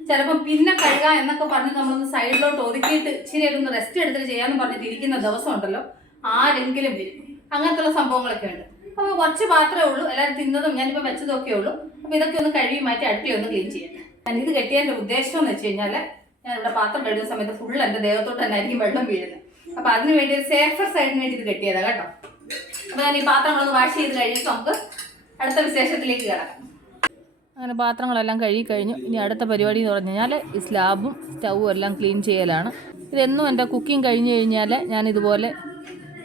ചിലപ്പോൾ പിന്നെ കഴുകാം എന്നൊക്കെ പറഞ്ഞ് നമ്മളൊന്ന് സൈഡിലോട്ട് ഒതുക്കിയിട്ട് ഇച്ചിരി ഒന്ന് റെസ്റ്റ് എടുത്തിട്ട് ചെയ്യാമെന്ന് പറഞ്ഞിട്ട് ഇരിക്കുന്ന ദിവസം ഉണ്ടല്ലോ, ആരെങ്കിലും വരും. അങ്ങനത്തെ സംഭവങ്ങളൊക്കെ ഉണ്ട്. അപ്പോൾ കുറച്ച് പാത്രമേ ഉള്ളൂ, എല്ലാവരും തിന്നതും ഞാനിപ്പോൾ വെച്ചതൊക്കെ ഉള്ളൂ. അപ്പോൾ ഇതൊക്കെ ഒന്ന് കഴുകി മാറ്റി അടുക്കളയൊന്ന് ക്ലീൻ ചെയ്യട്ടെ. ഞാൻ ഇത് കെട്ടിയതിൻ്റെ ഉദ്ദേശം എന്ന് വെച്ച് കഴിഞ്ഞാൽ ഞാൻ ഇവിടെ പാത്രം കഴുകുന്ന സമയത്ത് ഫുൾ എൻ്റെ ദേഹത്തോട്ട് തന്നെ ആയിരിക്കും വെള്ളം വീഴുന്നത്. അപ്പോൾ അതിന് വേണ്ടി ഒരു സേഫർ സൈഡിന് വേണ്ടി ഇത് കെട്ടിയതാണ് കേട്ടോ. അപ്പോൾ ഞാൻ ഈ പാത്രങ്ങളൊന്ന് വാഷ് ചെയ്ത് കഴിഞ്ഞിട്ട് നമുക്ക് അടുത്ത വിശേഷത്തിലേക്ക് കിടക്കാം. അങ്ങനെ പാത്രങ്ങളെല്ലാം കഴുകി കഴിഞ്ഞു. ഇനി അടുത്ത പരിപാടി എന്ന് പറഞ്ഞു കഴിഞ്ഞാൽ ഈ സ്ലാബും സ്റ്റൗവും എല്ലാം ക്ലീൻ ചെയ്യലാണ്. ഇതെന്നും എൻ്റെ കുക്കിംഗ് കഴിഞ്ഞ് കഴിഞ്ഞാൽ ഞാനിതുപോലെ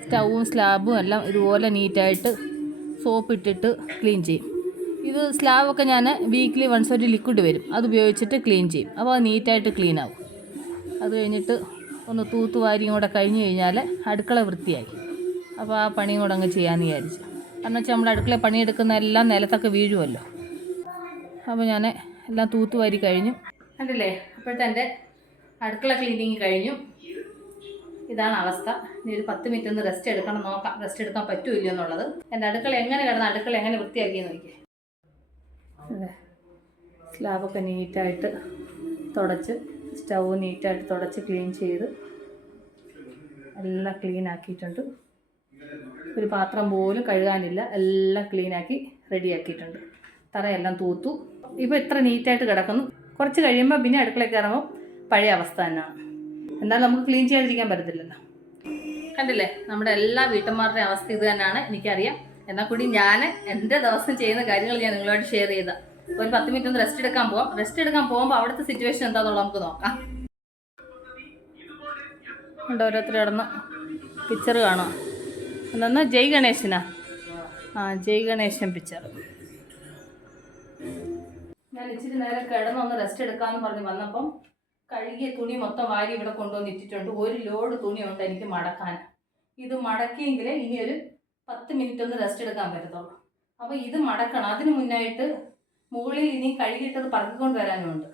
സ്റ്റൗവും സ്ലാബും എല്ലാം ഇതുപോലെ നീറ്റായിട്ട് സോപ്പ് ഇട്ടിട്ട് ക്ലീൻ ചെയ്യും. ഇത് സ്ലാബൊക്കെ ഞാൻ വീക്ക്ലി വൺസ് ഒരു ലിക്വിഡ് വരും, അത് ഉപയോഗിച്ചിട്ട് ക്ലീൻ ചെയ്യും. അപ്പോൾ അത് നീറ്റായിട്ട് ക്ലീൻ ആവും. അത് കഴിഞ്ഞിട്ട് ഒന്ന് തൂത്തുവാരിയും കൂടെ കഴിഞ്ഞ് കഴിഞ്ഞാൽ അടുക്കള വൃത്തിയായി. അപ്പോൾ ആ പണിയും കൂടെ അങ്ങ് ചെയ്യാമെന്ന് വിചാരിച്ചു. കാരണം വെച്ചാൽ നമ്മൾ അടുക്കള പണിയെടുക്കുന്ന എല്ലാം നിലത്തൊക്കെ വീഴുമല്ലോ. അപ്പോൾ ഞാൻ എല്ലാം തൂത്തുവാരി കഴിഞ്ഞു. കണ്ടില്ലേ, അപ്പോഴത്തെ എൻ്റെ അടുക്കള ക്ലീനിങ് കഴിഞ്ഞു. ഇതാണ് അവസ്ഥ. ഇനി ഒരു 10 മിനിറ്റ് ഒന്ന് റെസ്റ്റ് എടുക്കണം, നോക്കാം റെസ്റ്റ് എടുക്കാൻ പറ്റുമല്ലോ എന്നുള്ളത്. എൻ്റെ അടുക്കള എങ്ങനെ കിടന്ന് അടുക്കള എങ്ങനെ വൃത്തിയാക്കിയെന്ന് നോക്കിയേ. അതെ, സ്ലാബൊക്കെ നീറ്റായിട്ട് തുടച്ച്, സ്റ്റൗ നീറ്റായിട്ട് തുടച്ച് ക്ലീൻ ചെയ്ത് എല്ലാം ക്ലീൻ ആക്കിയിട്ടുണ്ട്. ഒരു പാത്രം പോലും കഴുകാനില്ല, എല്ലാം ക്ലീനാക്കി റെഡിയാക്കിയിട്ടുണ്ട്. തറയെല്ലാം തൂത്തു. ഇപ്പോൾ ഇത്ര നീറ്റായിട്ട് കിടക്കുന്നു. കുറച്ച് കഴിയുമ്പോൾ പിന്നെ അടുക്കളയ്ക്ക് ഇറങ്ങും പഴയ അവസ്ഥ തന്നെയാണ്. എന്തായാലും നമുക്ക് ക്ലീൻ ചെയ്യാതിരിക്കാൻ പറ്റത്തില്ലല്ലോ. കണ്ടില്ലേ, നമ്മുടെ എല്ലാ വീട്ടമ്മമാരുടെയും അവസ്ഥ ഇത് തന്നെയാണ്, എനിക്കറിയാം. എന്നാൽ കൂടി ഞാൻ എൻ്റെ ദിവസം ചെയ്യുന്ന കാര്യങ്ങൾ ഞാൻ നിങ്ങളോട് ഷെയർ ചെയ്താൽ ഒരു 10 മിനിറ്റ് ഒന്ന് റെസ്റ്റ് എടുക്കാൻ പോകാം. റെസ്റ്റ് എടുക്കാൻ പോകുമ്പോൾ അവിടുത്തെ സിറ്റുവേഷൻ എന്താണെന്നുള്ളത് നമുക്ക് നോക്കാം. ഓരോരുത്തർ കിടന്ന് പിക്ചർ കാണുക. എന്താ ജയ് ഗണേശനാ? ജയ് ഗണേശൻ പിക്ചർ. ഞാൻ ഇച്ചിരി നേരം കിടന്നൊന്ന് റെസ്റ്റ് എടുക്കാമെന്ന് പറഞ്ഞ് വന്നപ്പം കഴുകിയ തുണി മൊത്തം വാരി ഇവിടെ കൊണ്ടുവന്ന് ഇട്ടിട്ടുണ്ട്. ഒരു ലോഡ് തുണിയുണ്ട് എനിക്ക് മടക്കാൻ. ഇത് മടക്കിയെങ്കിലേ ഇനി ഒരു 10 മിനിറ്റ് ഒന്ന് റെസ്റ്റ് എടുക്കാൻ പറ്റത്തുള്ളൂ. അപ്പോൾ ഇത് മടക്കണം. അതിന് മുന്നായിട്ട് മുകളിൽ ഇനി കഴുകിയിട്ടത് പറക്കിക്കൊണ്ട് വരാനുമുണ്ട്.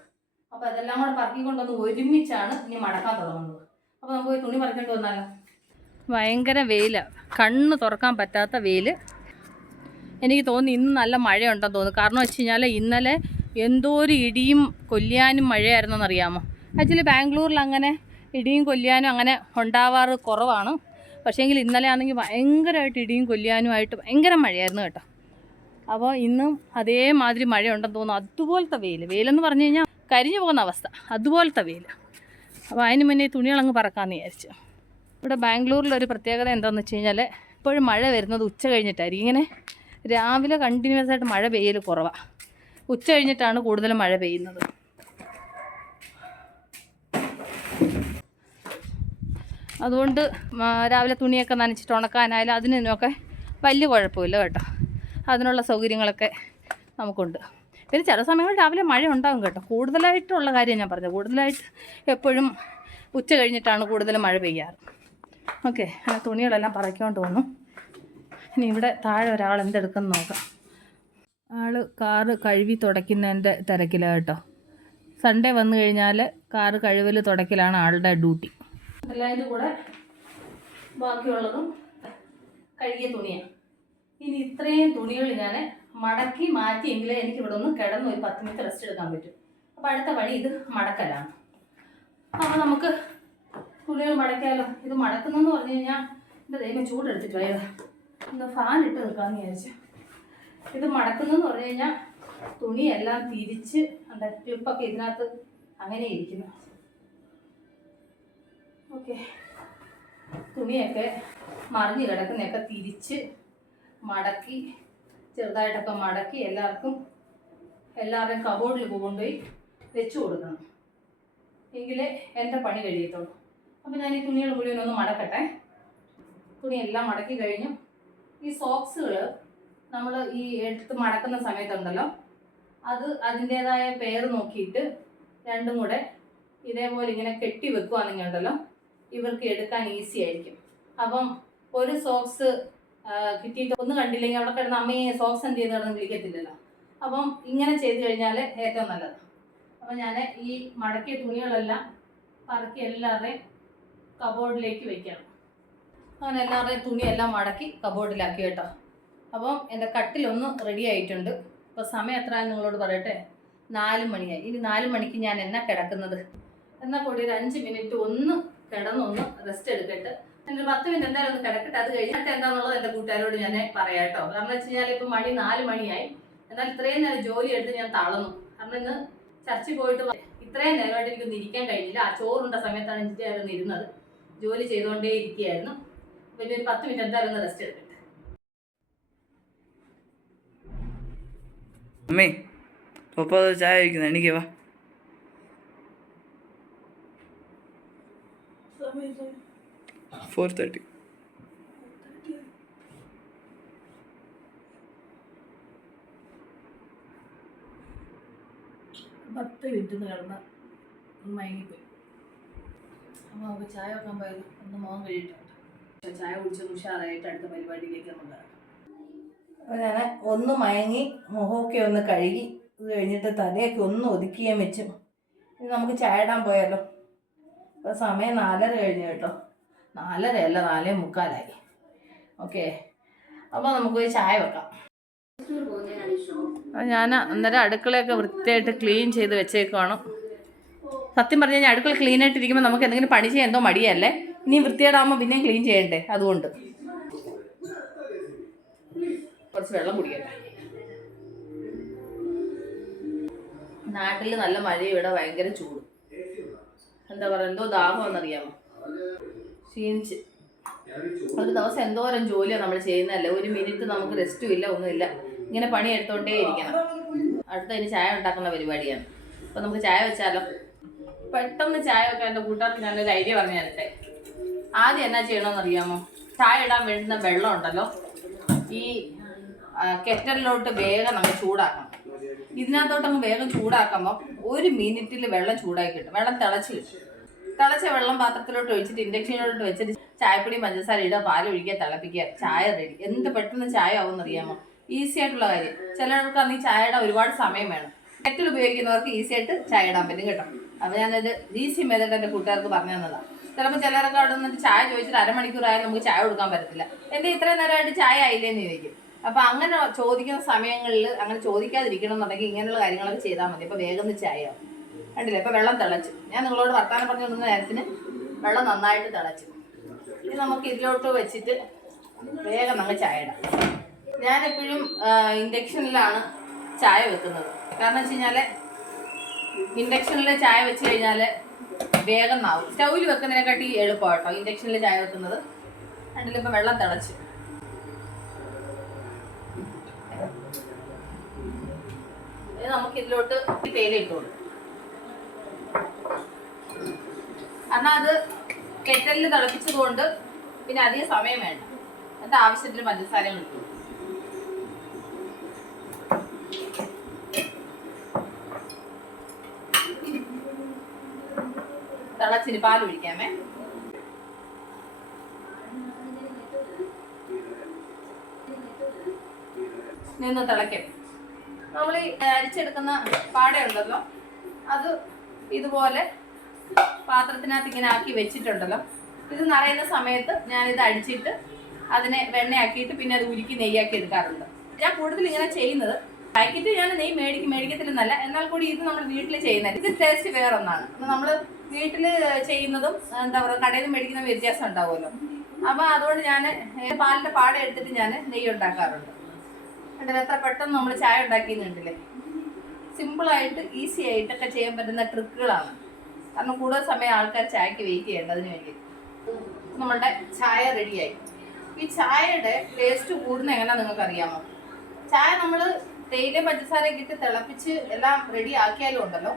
അപ്പോൾ അതെല്ലാം കൂടെ പറക്കിക്കൊണ്ടൊന്ന് ഒരുമിച്ചാണ് ഇനി മടക്കാൻ തുടങ്ങുന്നത്. അപ്പോൾ നമുക്ക് പോയി തുണി പറിക്കൊണ്ട് വന്നാലോ. ഭയങ്കര വെയിലാണ്, കണ്ണ് തുറക്കാൻ പറ്റാത്ത വെയിൽ. എനിക്ക് തോന്നി ഇന്ന് നല്ല മഴയുണ്ടെന്ന് തോന്നുന്നു. കാരണം വെച്ച് കഴിഞ്ഞാൽ ഇന്നലെ എന്തോ ഒരു ഇടിയും കൊല്ലിയാനും മഴയായിരുന്നെന്നറിയാമോ. ആക്ച്വലി ബാംഗ്ലൂരിൽ അങ്ങനെ ഇടിയും കൊല്ലിയാനും അങ്ങനെ ഉണ്ടാവാറ് കുറവാണ്. പക്ഷേങ്കിൽ ഇന്നലെ ആണെങ്കിൽ ഭയങ്കരമായിട്ട് ഇടിയും കൊല്ലിയാനുമായിട്ട് ഭയങ്കര മഴയായിരുന്നു കേട്ടോ. അപ്പോൾ ഇന്നും അതേമാതിരി മഴയുണ്ടെന്ന് തോന്നുന്നു. അതുപോലത്തെ വെയിലെന്ന് പറഞ്ഞു കഴിഞ്ഞാൽ കരിഞ്ഞു പോകുന്ന അവസ്ഥ, അതുപോലത്തെ വെയിൽ. അപ്പോൾ അതിന് മുന്നേ ഈ തുണികളങ്ങ് പറക്കാമെന്ന് വിചാരിച്ചു. ഇവിടെ ബാംഗ്ലൂരിലൊരു പ്രത്യേകത എന്താണെന്ന് വെച്ച് കഴിഞ്ഞാൽ ഇപ്പോഴും മഴ വരുന്നത് ഉച്ച കഴിഞ്ഞിട്ടായിരിക്കും. ഇങ്ങനെ രാവിലെ കണ്ടിന്യൂസ് ആയിട്ട് മഴ പെയ്യൽ കുറവാണ്. ഉച്ച കഴിഞ്ഞിട്ടാണ് കൂടുതലും മഴ പെയ്യുന്നത്. അതുകൊണ്ട് രാവിലെ തുണിയൊക്കെ നനച്ചിട്ട് ഉണക്കാനായാലും അതിനൊക്കെ വലിയ കുഴപ്പമില്ല കേട്ടോ. അതിനുള്ള സൗകര്യങ്ങളൊക്കെ നമുക്കുണ്ട്. പിന്നെ ചില സമയങ്ങളിൽ രാവിലെ മഴ ഉണ്ടാകും കേട്ടോ. കൂടുതലായിട്ടുള്ള കാര്യം ഞാൻ പറഞ്ഞത്, കൂടുതലായിട്ട് എപ്പോഴും ഉച്ച കഴിഞ്ഞിട്ടാണ് കൂടുതലും മഴ പെയ്യാറ്. ഓക്കെ, തുണികളെല്ലാം പറക്കിക്കൊണ്ട് വന്നു. ഇനി ഇവിടെ താഴെ ഒരാൾ എന്തെടുക്കുന്നു നോക്കാം. ആൾ കാറ് കഴുകി തുടയ്ക്കുന്നതിൻ്റെ തിരക്കിലാണ് കേട്ടോ. സൺഡേ വന്നു കഴിഞ്ഞാൽ കാറ് കഴുകൽ തുടയ്ക്കലാണ് ആളുടെ ഡ്യൂട്ടി. എല്ലാതിൻ്റെ കൂടെ ബാക്കിയുള്ളതും കഴുകിയ തുണിയാണ്. ഇനി ഇത്രയും തുണികൾ ഞാൻ മടക്കി മാറ്റിയെങ്കിലേ എനിക്ക് ഇവിടെ ഒന്ന് കിടന്ന് ഒരു 10 മിനിറ്റ് റെസ്റ്റ് എടുക്കാൻ പറ്റും. അപ്പോൾ അടുത്ത പണി ഇത് മടക്കലാണ്. അപ്പോൾ നമുക്ക് തുണികൾ മടക്കാമല്ലോ. ഇത് മടക്കുന്നതെന്ന് പറഞ്ഞു കഴിഞ്ഞാൽ എൻ്റെ ദൈവം ചൂടെടുത്തിട്ട് പോയത് ഒന്ന് ഫാൻ ഇട്ട് നിൽക്കാമെന്ന് വിചാരിച്ചു. ഇത് മടക്കുന്നതെന്ന് പറഞ്ഞു കഴിഞ്ഞാൽ തുണിയെല്ലാം തിരിച്ച് എന്താ ട്രിപ്പൊക്കെ ഇതിനകത്ത് അങ്ങനെ ഇരിക്കുന്നു. ഓക്കെ, തുണിയൊക്കെ മറിഞ്ഞ് കിടക്കുന്നതൊക്കെ തിരിച്ച് മടക്കി ചെറുതായിട്ടൊക്കെ മടക്കി എല്ലാവരുടെയും കബോർഡിൽ കൊണ്ടുപോയി വെച്ച് കൊടുക്കണം. എങ്കിലേ എൻ്റെ പണി കഴിയത്തുള്ളൂ. അപ്പോൾ ഞാൻ ഈ തുണികൾ മുഴുവനൊന്ന് മടക്കട്ടെ. തുണിയെല്ലാം മടക്കി കഴിഞ്ഞു. ഈ സോക്സുകൾ നമ്മൾ ഈ എടുത്ത് മടക്കുന്ന സമയത്തുണ്ടല്ലോ, അത് അതിൻ്റേതായ പേര് നോക്കിയിട്ട് രണ്ടും കൂടെ ഇതേപോലെ ഇങ്ങനെ കെട്ടി വെക്കുകയാണെങ്കിൽ ഉണ്ടല്ലോ ഇവർക്ക് എടുക്കാൻ ഈസി ആയിരിക്കും. അപ്പം ഒരു സോക്സ് കിട്ടിയിട്ട് ഒന്ന് കണ്ടില്ലെങ്കിൽ അവിടെ കിടന്ന് അമ്മയെ സോക്സ് എന്ത് ചെയ്യുന്നതെന്ന് വിളിക്കത്തില്ലല്ലോ. അപ്പം ഇങ്ങനെ ചെയ്ത് കഴിഞ്ഞാൽ ഏറ്റവും നല്ലത്. അപ്പം ഞാൻ ഈ മടക്കിയ തുണികളെല്ലാം പറക്കി എല്ലാവരുടെയും കബോർഡിലേക്ക് വെക്കണം. അങ്ങനെ എല്ലാവരുടെയും തുണിയെല്ലാം മടക്കി കബോർഡിലാക്കി കേട്ടോ. അപ്പം എൻ്റെ കട്ടിലൊന്ന് റെഡി ആയിട്ടുണ്ട്. ഇപ്പോൾ സമയം എത്രയാണെന്ന് നിങ്ങളോട് പറയട്ടെ, 4 മണിയായി. ഇനി 4 മണിക്ക് ഞാൻ എന്നാ കിടക്കുന്നത്? എന്നാൽ കൂടി ഒരു 5 മിനിറ്റ് ഒന്ന് കിടന്നൊന്ന് റെസ്റ്റ് എടുക്കട്ടെ. എൻ്റെ 10 മിനിറ്റ് എന്തായാലും ഒന്ന് കിടക്കട്ടെ. അത് കഴിഞ്ഞിട്ട് എന്താണെന്നുള്ളത് എൻ്റെ കൂട്ടുകാരോട് ഞാൻ പറയാം കേട്ടോ. കാരണം എന്ന് വെച്ച് കഴിഞ്ഞാൽ ഇപ്പോൾ മണി 4 മണിയായി. എന്നാൽ ഇത്രയും നേരം ജോലി എടുത്ത് ഞാൻ തളർന്നു. കാരണം ഇന്ന് ചർച്ചിൽ പോയിട്ട് ഇത്രയും നേരമായിട്ട് എനിക്കൊന്നും ഇരിക്കാൻ കഴിഞ്ഞില്ല. ആ ചോറുണ്ട സമയത്താണ് എനിക്ക് ഇരുന്നത്. ജോലി ചെയ്തുകൊണ്ടേ ഇരിക്കുകയായിരുന്നു. പിന്നെ ഒരു 10 മിനിറ്റ് എന്തായാലും ഒന്ന് റെസ്റ്റ് എടുക്കട്ടെ. അമ്മേ പപ്പ ചായ കഴിക്കുന്ന എനിക്ക് വാ. സമയം 4:30. പത്ത് മിനിറ്റ് കിടന്ന് മയങ്ങിപ്പോയി. അപ്പോൾ നമുക്ക് ചായ വെക്കാൻ പോയാലും ഒന്ന് മുഖം കഴിയിട്ടുണ്ട്. ചായ കുടിച്ചൊന്ന് ഉഷാറായിട്ട് അടുത്ത പരിപാടിയിലേക്ക് നമുക്ക്. അപ്പോൾ ഞാൻ ഒന്ന് മയങ്ങി മുഖമൊക്കെ ഒന്ന് കഴുകി ഇത് കഴിഞ്ഞിട്ട് തലയൊക്കെ ഒന്ന് ഒതുക്കിയാൻ വെച്ചു. ഇനി നമുക്ക് ചായ ഇടാൻ പോയാലോ. ഇപ്പോൾ സമയം 4:30 കഴിഞ്ഞു കേട്ടോ. 4:30 അല്ല, 4:45. ഓക്കെ, അപ്പോൾ നമുക്ക് ചായ വെക്കാം. ഞാൻ അന്നേരം അടുക്കളയൊക്കെ വൃത്തിയായിട്ട് ക്ലീൻ ചെയ്ത് വെച്ചേക്കുവാണ്. സത്യം പറഞ്ഞു കഴിഞ്ഞാൽ അടുക്കള ക്ലീൻ ആയിട്ടിരിക്കുമ്പോൾ നമുക്ക് എന്തെങ്കിലും പണി ചെയ്യാൻ എന്തോ മടിയല്ലേ. ഇനി വൃത്തിയേടാകുമ്പോൾ പിന്നെയും ക്ലീൻ ചെയ്യണ്ടേ. അതുകൊണ്ട് കുറച്ച് വെള്ളം കുടിക്കട്ടെ. നാട്ടിൽ നല്ല മഴ, ഇവിടെ ഭയങ്കര ചൂട്. എന്താ പറയുക, എന്തോ ദാഹമെന്നറിയാമോ, ക്ഷീണിച്ച്. ഒരു ദിവസം എന്തോരം ജോലിയാണ് നമ്മൾ ചെയ്യുന്നതല്ലേ. ഒരു മിനിറ്റ് നമുക്ക് റെസ്റ്റും ഇല്ല, ഒന്നുമില്ല. ഇങ്ങനെ പണി എടുത്തോണ്ടേ ഇരിക്കണം. അടുത്ത ഇനി ചായ ഉണ്ടാക്കുന്ന പരിപാടിയാണ്. അപ്പോൾ നമുക്ക് ചായ വെച്ചാലോ. പെട്ടെന്ന് ചായ വെക്കാൻ എൻ്റെ കൂട്ടുകാർക്ക് ഞാനൊരു ഐഡിയ പറഞ്ഞു തരട്ടെ. ആദ്യം എന്നാ ചെയ്യണമെന്ന് അറിയാമോ? ചായ ഇടാൻ വേണ്ടുന്ന വെള്ളം ഉണ്ടല്ലോ, ഈ കെറ്റലിലോട്ട് വേഗം നമ്മൾ ചൂടാക്കണം. ഇതിനകത്തോട്ടങ്ങ് വേഗം ചൂടാക്കുമ്പോൾ 1 മിനിറ്റിൽ വെള്ളം ചൂടാക്കി കിട്ടും. വെള്ളം തിളച്ച് കിട്ടും. തിളച്ച വെള്ളം പാത്രത്തിലോട്ട് ഒഴിച്ചിട്ട് ഇൻഡക്ഷനിലോട്ട് വെച്ചിട്ട് ചായപ്പൊടിയും പഞ്ചസാര ഇടുക, പാൽ ഒഴിക്കുക, തിളപ്പിക്കുക, ചായ റെഡി. എന്ത് പെട്ടെന്ന് ചായ ആവുമെന്ന് അറിയാമോ? ഈസി ആയിട്ടുള്ള കാര്യം. ചിലർക്കാണെങ്കിൽ ചായ ഇടാൻ ഒരുപാട് സമയം വേണം. കെറ്റിൽ ഉപയോഗിക്കുന്നവർക്ക് ഈസി ആയിട്ട് ചായ ഇടാൻ പറ്റും കേട്ടോ. അപ്പോൾ ഞാനൊരു ഈസി മെത്തേഡ് എൻ്റെ കൂട്ടുകാർക്ക് പറഞ്ഞു തന്നതാണ്. ചിലപ്പോൾ ചിലരൊക്കെ അവിടെ നിന്നിട്ട് ചായ ചോദിച്ചിട്ട് അരമണിക്കൂറായാലും നമുക്ക് ചായ കൊടുക്കാൻ പറ്റത്തില്ല. എൻ്റെ ഇത്രയും നേരമായിട്ട് ചായ ആയില്ലേന്ന് ചോദിക്കും. അപ്പോൾ അങ്ങനെ ചോദിക്കുന്ന സമയങ്ങളിൽ അങ്ങനെ ചോദിക്കാതിരിക്കണം എന്നുണ്ടെങ്കിൽ ഇങ്ങനെയുള്ള കാര്യങ്ങളൊക്കെ ചെയ്താൽ മതി. അപ്പോൾ വേഗം ചായ ആവും. കണ്ടില്ലേ, ഇപ്പോൾ വെള്ളം തിളച്ചു. ഞാൻ നിങ്ങളോട് വർത്താനം പറഞ്ഞു കൊണ്ടുവന്ന നേരത്തിന് വെള്ളം നന്നായിട്ട് തിളച്ചു. ഇനി നമുക്ക് ഇതിലോട്ട് വെച്ചിട്ട് വേഗം നമ്മൾ ചായ ഇടാം. ഞാനെപ്പോഴും ഇൻഡക്ഷനിലാണ് ചായ വെക്കുന്നത്. കാരണം വെച്ച് കഴിഞ്ഞാൽ ഇൻഡക്ഷനിൽ ചായ വെച്ച് കഴിഞ്ഞാൽ വേഗം നാവും. സ്റ്റൗവിൽ വെക്കുന്നതിനെക്കാട്ടി എളുപ്പമാണ് കേട്ടോ ഇൻഡക്ഷനിൽ ചായ വെക്കുന്നത്. കണ്ടില്ല, ഇപ്പോൾ വെള്ളം തിളച്ചു. നമുക്ക് ഇതിലോട്ട് തേയില ഇട്ടോളൂ. എന്നാൽ അത് കെറ്റലിൽ തിളപ്പിച്ചത് കൊണ്ട് പിന്നെ അധികം സമയം വേണ്ട. എന്നിട്ട് ആവശ്യത്തിന് പഞ്ചസാര കിട്ടും. തിളച്ചിന് പാൽ ഒഴിക്കാമേ. നിന്ന് തിളയ്ക്കും. നമ്മൾ ഈ അരിച്ചെടുക്കുന്ന പാടയുണ്ടല്ലോ, അത് ഇതുപോലെ പാത്രത്തിനകത്ത് ഇങ്ങനെ ആക്കി വെച്ചിട്ടുണ്ടല്ലോ. ഇത് നിറയുന്ന സമയത്ത് ഞാനിത് അടിച്ചിട്ട് അതിനെ വെണ്ണയാക്കിയിട്ട് പിന്നെ അത് ഉരുക്കി നെയ്യാക്കി എടുക്കാറുണ്ട്. ഞാൻ കൂടുതൽ ഇങ്ങനെ ചെയ്യുന്നത്. പാക്കറ്റ് ഞാൻ നെയ്യ് മേടിക്കത്തില്ലെന്നല്ല, എന്നാൽ കൂടി ഇത് നമ്മൾ വീട്ടിൽ ചെയ്യുന്നത്. ഇത് ടേസ്റ്റ് വേറെ ഒന്നാണ്. നമ്മൾ വീട്ടിൽ ചെയ്യുന്നതും എന്താ പറയുക, കടയിൽ നിന്ന് മേടിക്കുന്ന വ്യത്യാസം ഉണ്ടാവുമല്ലോ. അപ്പോൾ അതുകൊണ്ട് ഞാൻ പാലിൻ്റെ പാട എടുത്തിട്ട് ഞാൻ നെയ്യ് ഉണ്ടാക്കാറുണ്ട്. എന്നിട്ട് എത്ര പെട്ടെന്ന് നമ്മൾ ചായ ഉണ്ടാക്കിയെന്നുണ്ടല്ലേ. സിമ്പിളായിട്ട് ഈസി ആയിട്ടൊക്കെ ചെയ്യാൻ പറ്റുന്ന ട്രിക്കുകളാണ്. കാരണം കൂടുതൽ സമയം ആൾക്കാർ ചായക്ക് വെയിറ്റ് ചെയ്യേണ്ടതിന് വേണ്ടി. നമ്മളുടെ ചായ റെഡിയായി. ഈ ചായയുടെ ടേസ്റ്റ് കൂടുന്ന എങ്ങനെ നിങ്ങൾക്ക് അറിയാമോ? ചായ നമ്മൾ തേയില പഞ്ചസാരയൊക്കെ ഇട്ട് തിളപ്പിച്ച് എല്ലാം റെഡി ആക്കിയാലും ഉണ്ടല്ലോ,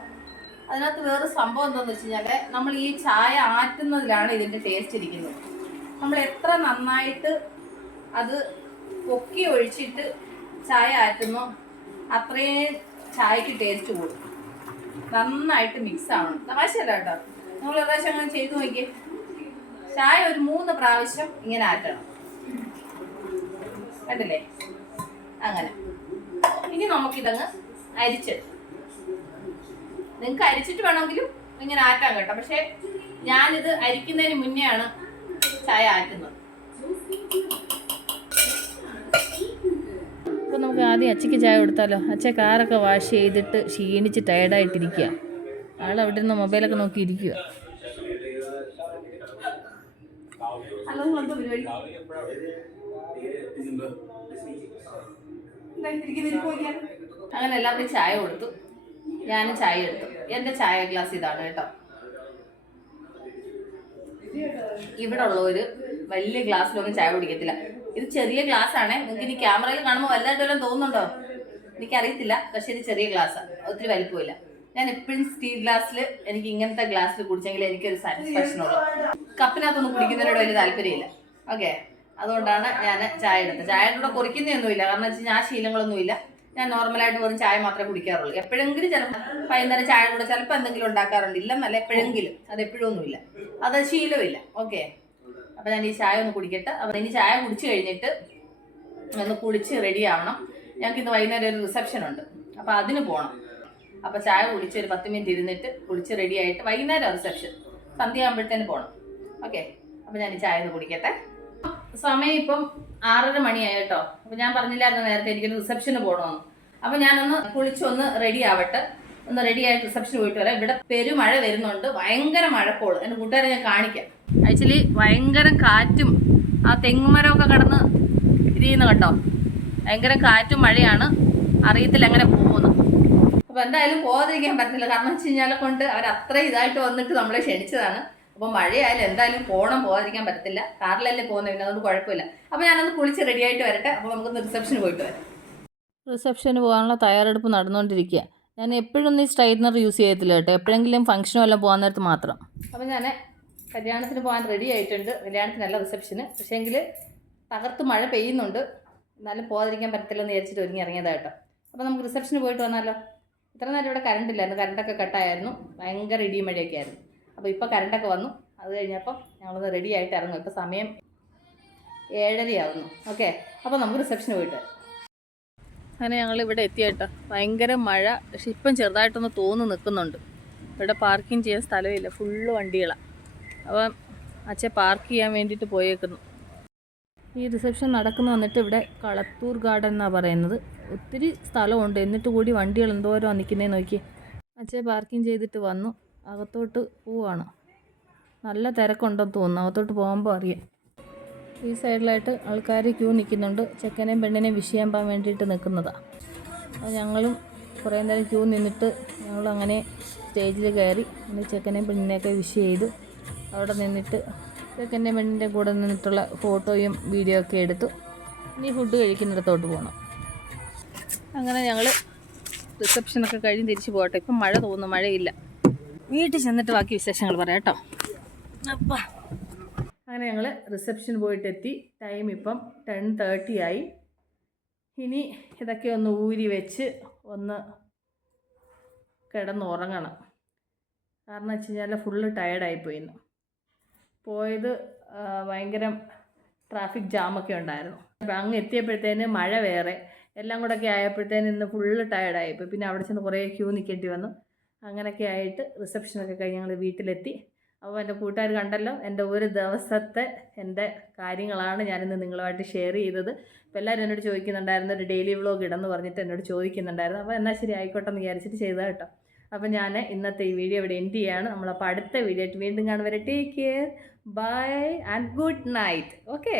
അതിനകത്ത് വേറെ സംഭവം എന്താണെന്ന് വെച്ച് കഴിഞ്ഞാൽ നമ്മൾ ഈ ചായ ആറ്റുന്നതിലാണ് ഇതിൻ്റെ ടേസ്റ്റ് ഇരിക്കുന്നത്. നമ്മൾ എത്ര നന്നായിട്ട് അത് പൊക്കി ഒഴിച്ചിട്ട് ചായ ആറ്റുന്നു അത്രയും ചായക്ക് ടേസ്റ്റ് കൂടും. നന്നായിട്ട് മിക്സ് ആവണം. തമാശയല്ല കേട്ടോ. നിങ്ങൾ ഒരു പ്രാവശ്യം അങ്ങനെ ചെയ്ത് നോക്കിയേ. ചായ ഒരു 3 പ്രാവശ്യം ഇങ്ങനെ ആറ്റണം. കണ്ടില്ലേ? അങ്ങനെ. ഇനി നമുക്കിതങ്ങ് അരിച്ചെടുക്കാം. നിങ്ങൾക്ക് അരിച്ചിട്ട് വേണമെങ്കിലും ഇങ്ങനെ ആറ്റാൻ കേട്ടോ. പക്ഷെ ഞാനിത് അരിക്കുന്നതിന് മുന്നെയാണ് ചായ ആറ്റുന്നത്. അപ്പോൾ നമുക്ക് ആദ്യം അച്ചയ്ക്ക് ചായ കൊടുത്താലോ? അച്ഛ കാറൊക്കെ വാഷ് ചെയ്തിട്ട് ക്ഷീണിച്ച് ടയർഡായിട്ടിരിക്കുക. ആൾ അവിടെ നിന്ന് മൊബൈലൊക്കെ നോക്കി ഇരിക്കുക. അങ്ങനെ എല്ലാവർക്കും ചായ കൊടുത്തു. ഞാനും ചായ എടുത്തു. എൻ്റെ ചായ ഗ്ലാസ് ഇതാണ് കേട്ടോ. ഇവിടെ ഉള്ളവര് വലിയ ഗ്ലാസ്സിലൊന്നും ചായ കുടിക്കത്തില്ല. ഇത് ചെറിയ ഗ്ലാസ് ആണേ. നിങ്ങൾക്ക് ഇനി ക്യാമറയിൽ കാണുമ്പോൾ വലുതായിട്ട് വല്ലതും തോന്നുന്നുണ്ടോ? എനിക്കറിയത്തില്ല. പക്ഷെ ഇത് ചെറിയ ഗ്ലാസ്സാണ്, ഒത്തിരി വലിപ്പമില്ല. ഞാൻ എപ്പോഴും സ്റ്റീൽ ഗ്ലാസ്സിൽ, എനിക്ക് ഇങ്ങനത്തെ ഗ്ലാസ്സിൽ കുടിച്ചെങ്കിൽ എനിക്കൊരു സാറ്റിസ്ഫാക്ഷൻ ഉള്ളൂ. കപ്പിനകത്തൊന്നും കുടിക്കുന്നതിനോട് വലിയ താല്പര്യമില്ല. ഓക്കെ, അതുകൊണ്ടാണ് ഞാൻ ചായ എടുത്തത്. ചായയുടെ കൂടെ കുറിക്കുന്നൊന്നുമില്ല. കാരണം വെച്ചാൽ ഞാൻ ശീലങ്ങളൊന്നുമില്ല. ഞാൻ നോർമലായിട്ട് വെറും ചായ മാത്രമേ കുടിക്കാറുള്ളൂ. എപ്പോഴെങ്കിലും ചിലപ്പോൾ വൈകുന്നേരം ചായയുടെ കൂടെ ചിലപ്പോൾ എന്തെങ്കിലും ഉണ്ടാക്കാറുണ്ട്. ഇല്ലെന്നല്ല, എപ്പോഴെങ്കിലും. അത് എപ്പോഴൊന്നുമില്ല, അത് ശീലമില്ല. ഓക്കെ, അപ്പം ഞാൻ ഈ ചായ ഒന്ന് കുടിക്കട്ടെ. അപ്പം ഇനി ചായ കുടിച്ച് കഴിഞ്ഞിട്ട് ഒന്ന് കുളിച്ച് റെഡി ആവണം. ഞങ്ങൾക്ക് ഇന്ന് വൈകുന്നേരം ഒരു റിസപ്ഷൻ ഉണ്ട്. അപ്പം അതിന് പോകണം. അപ്പം ചായ കുടിച്ച് ഒരു 10 മിനിറ്റ് ഇരുന്നിട്ട് കുളിച്ച് റെഡി ആയിട്ട് വൈകുന്നേരം റിസപ്ഷൻ സന്ധ്യ ആകുമ്പോഴത്തേന് പോകണം. ഓക്കെ, അപ്പം ഞാൻ ഈ ചായ ഒന്ന് കുടിക്കട്ടെ. സമയം ഇപ്പം 6:30 മണിയായി കേട്ടോ. അപ്പം ഞാൻ പറഞ്ഞില്ലായിരുന്നു നേരത്തെ എനിക്കൊരു റിസപ്ഷന് പോകണമെന്ന്. അപ്പം ഞാനൊന്ന് കുളിച്ചൊന്ന് റെഡി ആവട്ടെ. ഒന്ന് റെഡി ആയിട്ട് റിസപ്ഷന് പോയിട്ട് വരാം. ഇവിടെ പെരുമഴ വരുന്നുണ്ട്, ഭയങ്കര മഴക്കോള്. എൻ്റെ കൂട്ടുകാരെ ഞാൻ കാണിക്കാം. ആക്ച്വലി ഭയങ്കര കാറ്റും ആ തെങ്ങുമരമൊക്കെ കടന്ന് ഇരിക്കുന്നു കേട്ടോ. ഭയങ്കര കാറ്റും മഴയാണ്. അറിയത്തില്ല എങ്ങനെ പോകുന്നു. അപ്പോൾ എന്തായാലും പോകാതിരിക്കാൻ പറ്റില്ല. കാരണം വെച്ച് കഴിഞ്ഞാൽ കൊണ്ട് അവർ അത്ര ഇതായിട്ട് വന്നിട്ട് നമ്മളെ ക്ഷണിച്ചതാണ്. അപ്പോൾ മഴയായാലും എന്തായാലും പോകാതിരിക്കാൻ പറ്റത്തില്ല. കാറിലല്ലേ പോകുന്നത്, പിന്നെ അതുകൊണ്ട് കുഴപ്പമില്ല. അപ്പോൾ ഞാനൊന്ന് കുളിച്ച് റെഡി ആയിട്ട് വരട്ടെ. അപ്പോൾ നമുക്കൊന്ന് റിസപ്ഷന് പോയിട്ട് വരാം. റിസപ്ഷന് പോകാനുള്ള തയ്യാറെടുപ്പ് നടന്നുകൊണ്ടിരിക്കുക. ഞാൻ എപ്പോഴൊന്നും ഈ സ്ട്രൈറ്റ്നർ യൂസ് ചെയ്യത്തില്ല കേട്ടോ. എപ്പോഴെങ്കിലും ഫംഗ്ഷനോ എല്ലാം പോകാൻ നേരത്ത് മാത്രം. അപ്പോൾ ഞാൻ കല്യാണത്തിന് പോകാൻ റെഡി ആയിട്ടുണ്ട്. കല്യാണത്തിനല്ല, റിസപ്ഷന്. പക്ഷേങ്കിൽ തകർത്ത് മഴ പെയ്യുന്നുണ്ട്. എന്നാലും പോകാതിരിക്കാൻ പറ്റത്തില്ലെന്ന് വിചാരിച്ചിട്ട് ഒരുങ്ങി ഇറങ്ങിയതായിട്ടോ. അപ്പോൾ നമുക്ക് റിസപ്ഷന് പോയിട്ട് വന്നാലോ? ഇത്ര നേരം ഇവിടെ കറണ്ടില്ലായിരുന്നു. കറണ്ടൊക്കെ കട്ടായിരുന്നു. ഭയങ്കര ഇടിയും മഴയൊക്കെ ആയിരുന്നു. അപ്പോൾ ഇപ്പോൾ കറണ്ടൊക്കെ വന്നു. അത് കഴിഞ്ഞപ്പം ഞങ്ങളൊന്ന് റെഡി ആയിട്ട് ഇറങ്ങും. ഇപ്പോൾ സമയം 7:30 ആവുന്നു. ഓക്കെ, അപ്പോൾ നമുക്ക് റിസപ്ഷന് പോയിട്ട് അങ്ങനെ ഞങ്ങൾ ഇവിടെ എത്തിയേട്ടോ. ഭയങ്കര മഴ. പക്ഷെ ഇപ്പം ചെറുതായിട്ടൊന്ന് തോന്നു നിൽക്കുന്നുണ്ട്. ഇവിടെ പാർക്കിംഗ് ചെയ്യാൻ സ്ഥലമില്ല, ഫുള്ള് വണ്ടികളാണ്. അപ്പം അച്ഛൻ പാർക്ക് ചെയ്യാൻ വേണ്ടിയിട്ട് പോയേക്കുന്നു. ഈ റിസപ്ഷൻ നടക്കുന്ന വന്നിട്ട് ഇവിടെ കളത്തൂർ ഗാർഡൻ എന്നാണ് പറയുന്നത്. ഒത്തിരി സ്ഥലമുണ്ട്, എന്നിട്ട് കൂടി വണ്ടികൾ എന്തോരം നിൽക്കുന്നതെന്ന് നോക്കി. അച്ഛൻ പാർക്കിംഗ് ചെയ്തിട്ട് വന്നു. അകത്തോട്ട് പോവാണ്. നല്ല തിരക്കുണ്ടെന്ന് തോന്നുന്നു. അകത്തോട്ട് പോകുമ്പോൾ അറിയാം. ഈ സൈഡിലായിട്ട് ആൾക്കാർ ക്യൂ നിൽക്കുന്നുണ്ട്. ചെക്കനെയും പെണ്ണിനെയും വിഷ് ചെയ്യാൻ പോകാൻ വേണ്ടിയിട്ട് നിൽക്കുന്നതാണ്. അപ്പോൾ ഞങ്ങളും കുറേ നേരം ക്യൂ നിന്നിട്ട് ഞങ്ങളങ്ങനെ സ്റ്റേജിൽ കയറി. ചെക്കനെയും പെണ്ണിനെയൊക്കെ വിഷ് ചെയ്തു. അവിടെ നിന്നിട്ട് ചെക്കൻ്റെയും പെണ്ണിൻ്റെ കൂടെ നിന്നിട്ടുള്ള ഫോട്ടോയും വീഡിയോ ഒക്കെ എടുത്തു. ഇനി ഫുഡ് കഴിക്കുന്നിടത്തോട്ട് പോകണം. അങ്ങനെ ഞങ്ങൾ റിസപ്ഷനൊക്കെ കഴിഞ്ഞ് തിരിച്ച് പോകട്ടെ. ഇപ്പം മഴ തോന്നുന്നു, മഴയില്ല. വീട്ടിൽ ചെന്നിട്ട് ബാക്കി വിശേഷങ്ങൾ പറയാം കേട്ടോ. അപ്പം അങ്ങനെ ഞങ്ങൾ റിസപ്ഷൻ പോയിട്ടെത്തി. ടൈം ഇപ്പം 10:30 ആയി. ഇനി ഇതൊക്കെ ഒന്ന് ഊരി വെച്ച് ഒന്ന് കിടന്നുറങ്ങണം. കാരണം വെച്ച് കഴിഞ്ഞാൽ ഫുള്ള് ടയേർഡായിപ്പോയി. ഇന്ന് പോയത് ഭയങ്കര ട്രാഫിക് ജാമൊക്കെ ഉണ്ടായിരുന്നു. അങ്ങ് എത്തിയപ്പോഴത്തേന് മഴ വേറെ എല്ലാം കൂടെയൊക്കെ ആയപ്പോഴത്തേന് ഇന്ന് ഫുള്ള് ടയേർഡായിപ്പോയി. പിന്നെ അവിടെ ചെന്ന് കുറേ ക്യൂ നിൽക്കേണ്ടി വന്നു. അങ്ങനെയൊക്കെ ആയിട്ട് റിസപ്ഷനൊക്കെ കഴിഞ്ഞ് ഞങ്ങൾ വീട്ടിലെത്തി. അപ്പോൾ എൻ്റെ കൂട്ടുകാർ കണ്ടല്ലോ, എൻ്റെ ഒരു ദിവസത്തെ എൻ്റെ കാര്യങ്ങളാണ് ഞാനിന്ന് നിങ്ങളുമായിട്ട് ഷെയർ ചെയ്തത്. അപ്പോൾ എല്ലാവരും എന്നോട് ചോദിക്കുന്നുണ്ടായിരുന്നു, ഒരു ഡെയിലി വ്ളോഗ് ഇടമെന്ന് പറഞ്ഞിട്ട് എന്നോട് ചോദിക്കുന്നുണ്ടായിരുന്നു. അപ്പോൾ എന്നാൽ ശരി ആയിക്കോട്ടെ എന്ന് വിചാരിച്ചിട്ട് ചെയ്തതാണ് കേട്ടോ. അപ്പോൾ ഞാൻ ഇന്നത്തെ ഈ വീഡിയോ ഇവിടെ എൻഡ് ചെയ്യാണ്. നമ്മളപ്പോൾ അടുത്ത വീഡിയോ ആയിട്ട് വീണ്ടും കാണുവരെ. Take care, bye and good night. Okay.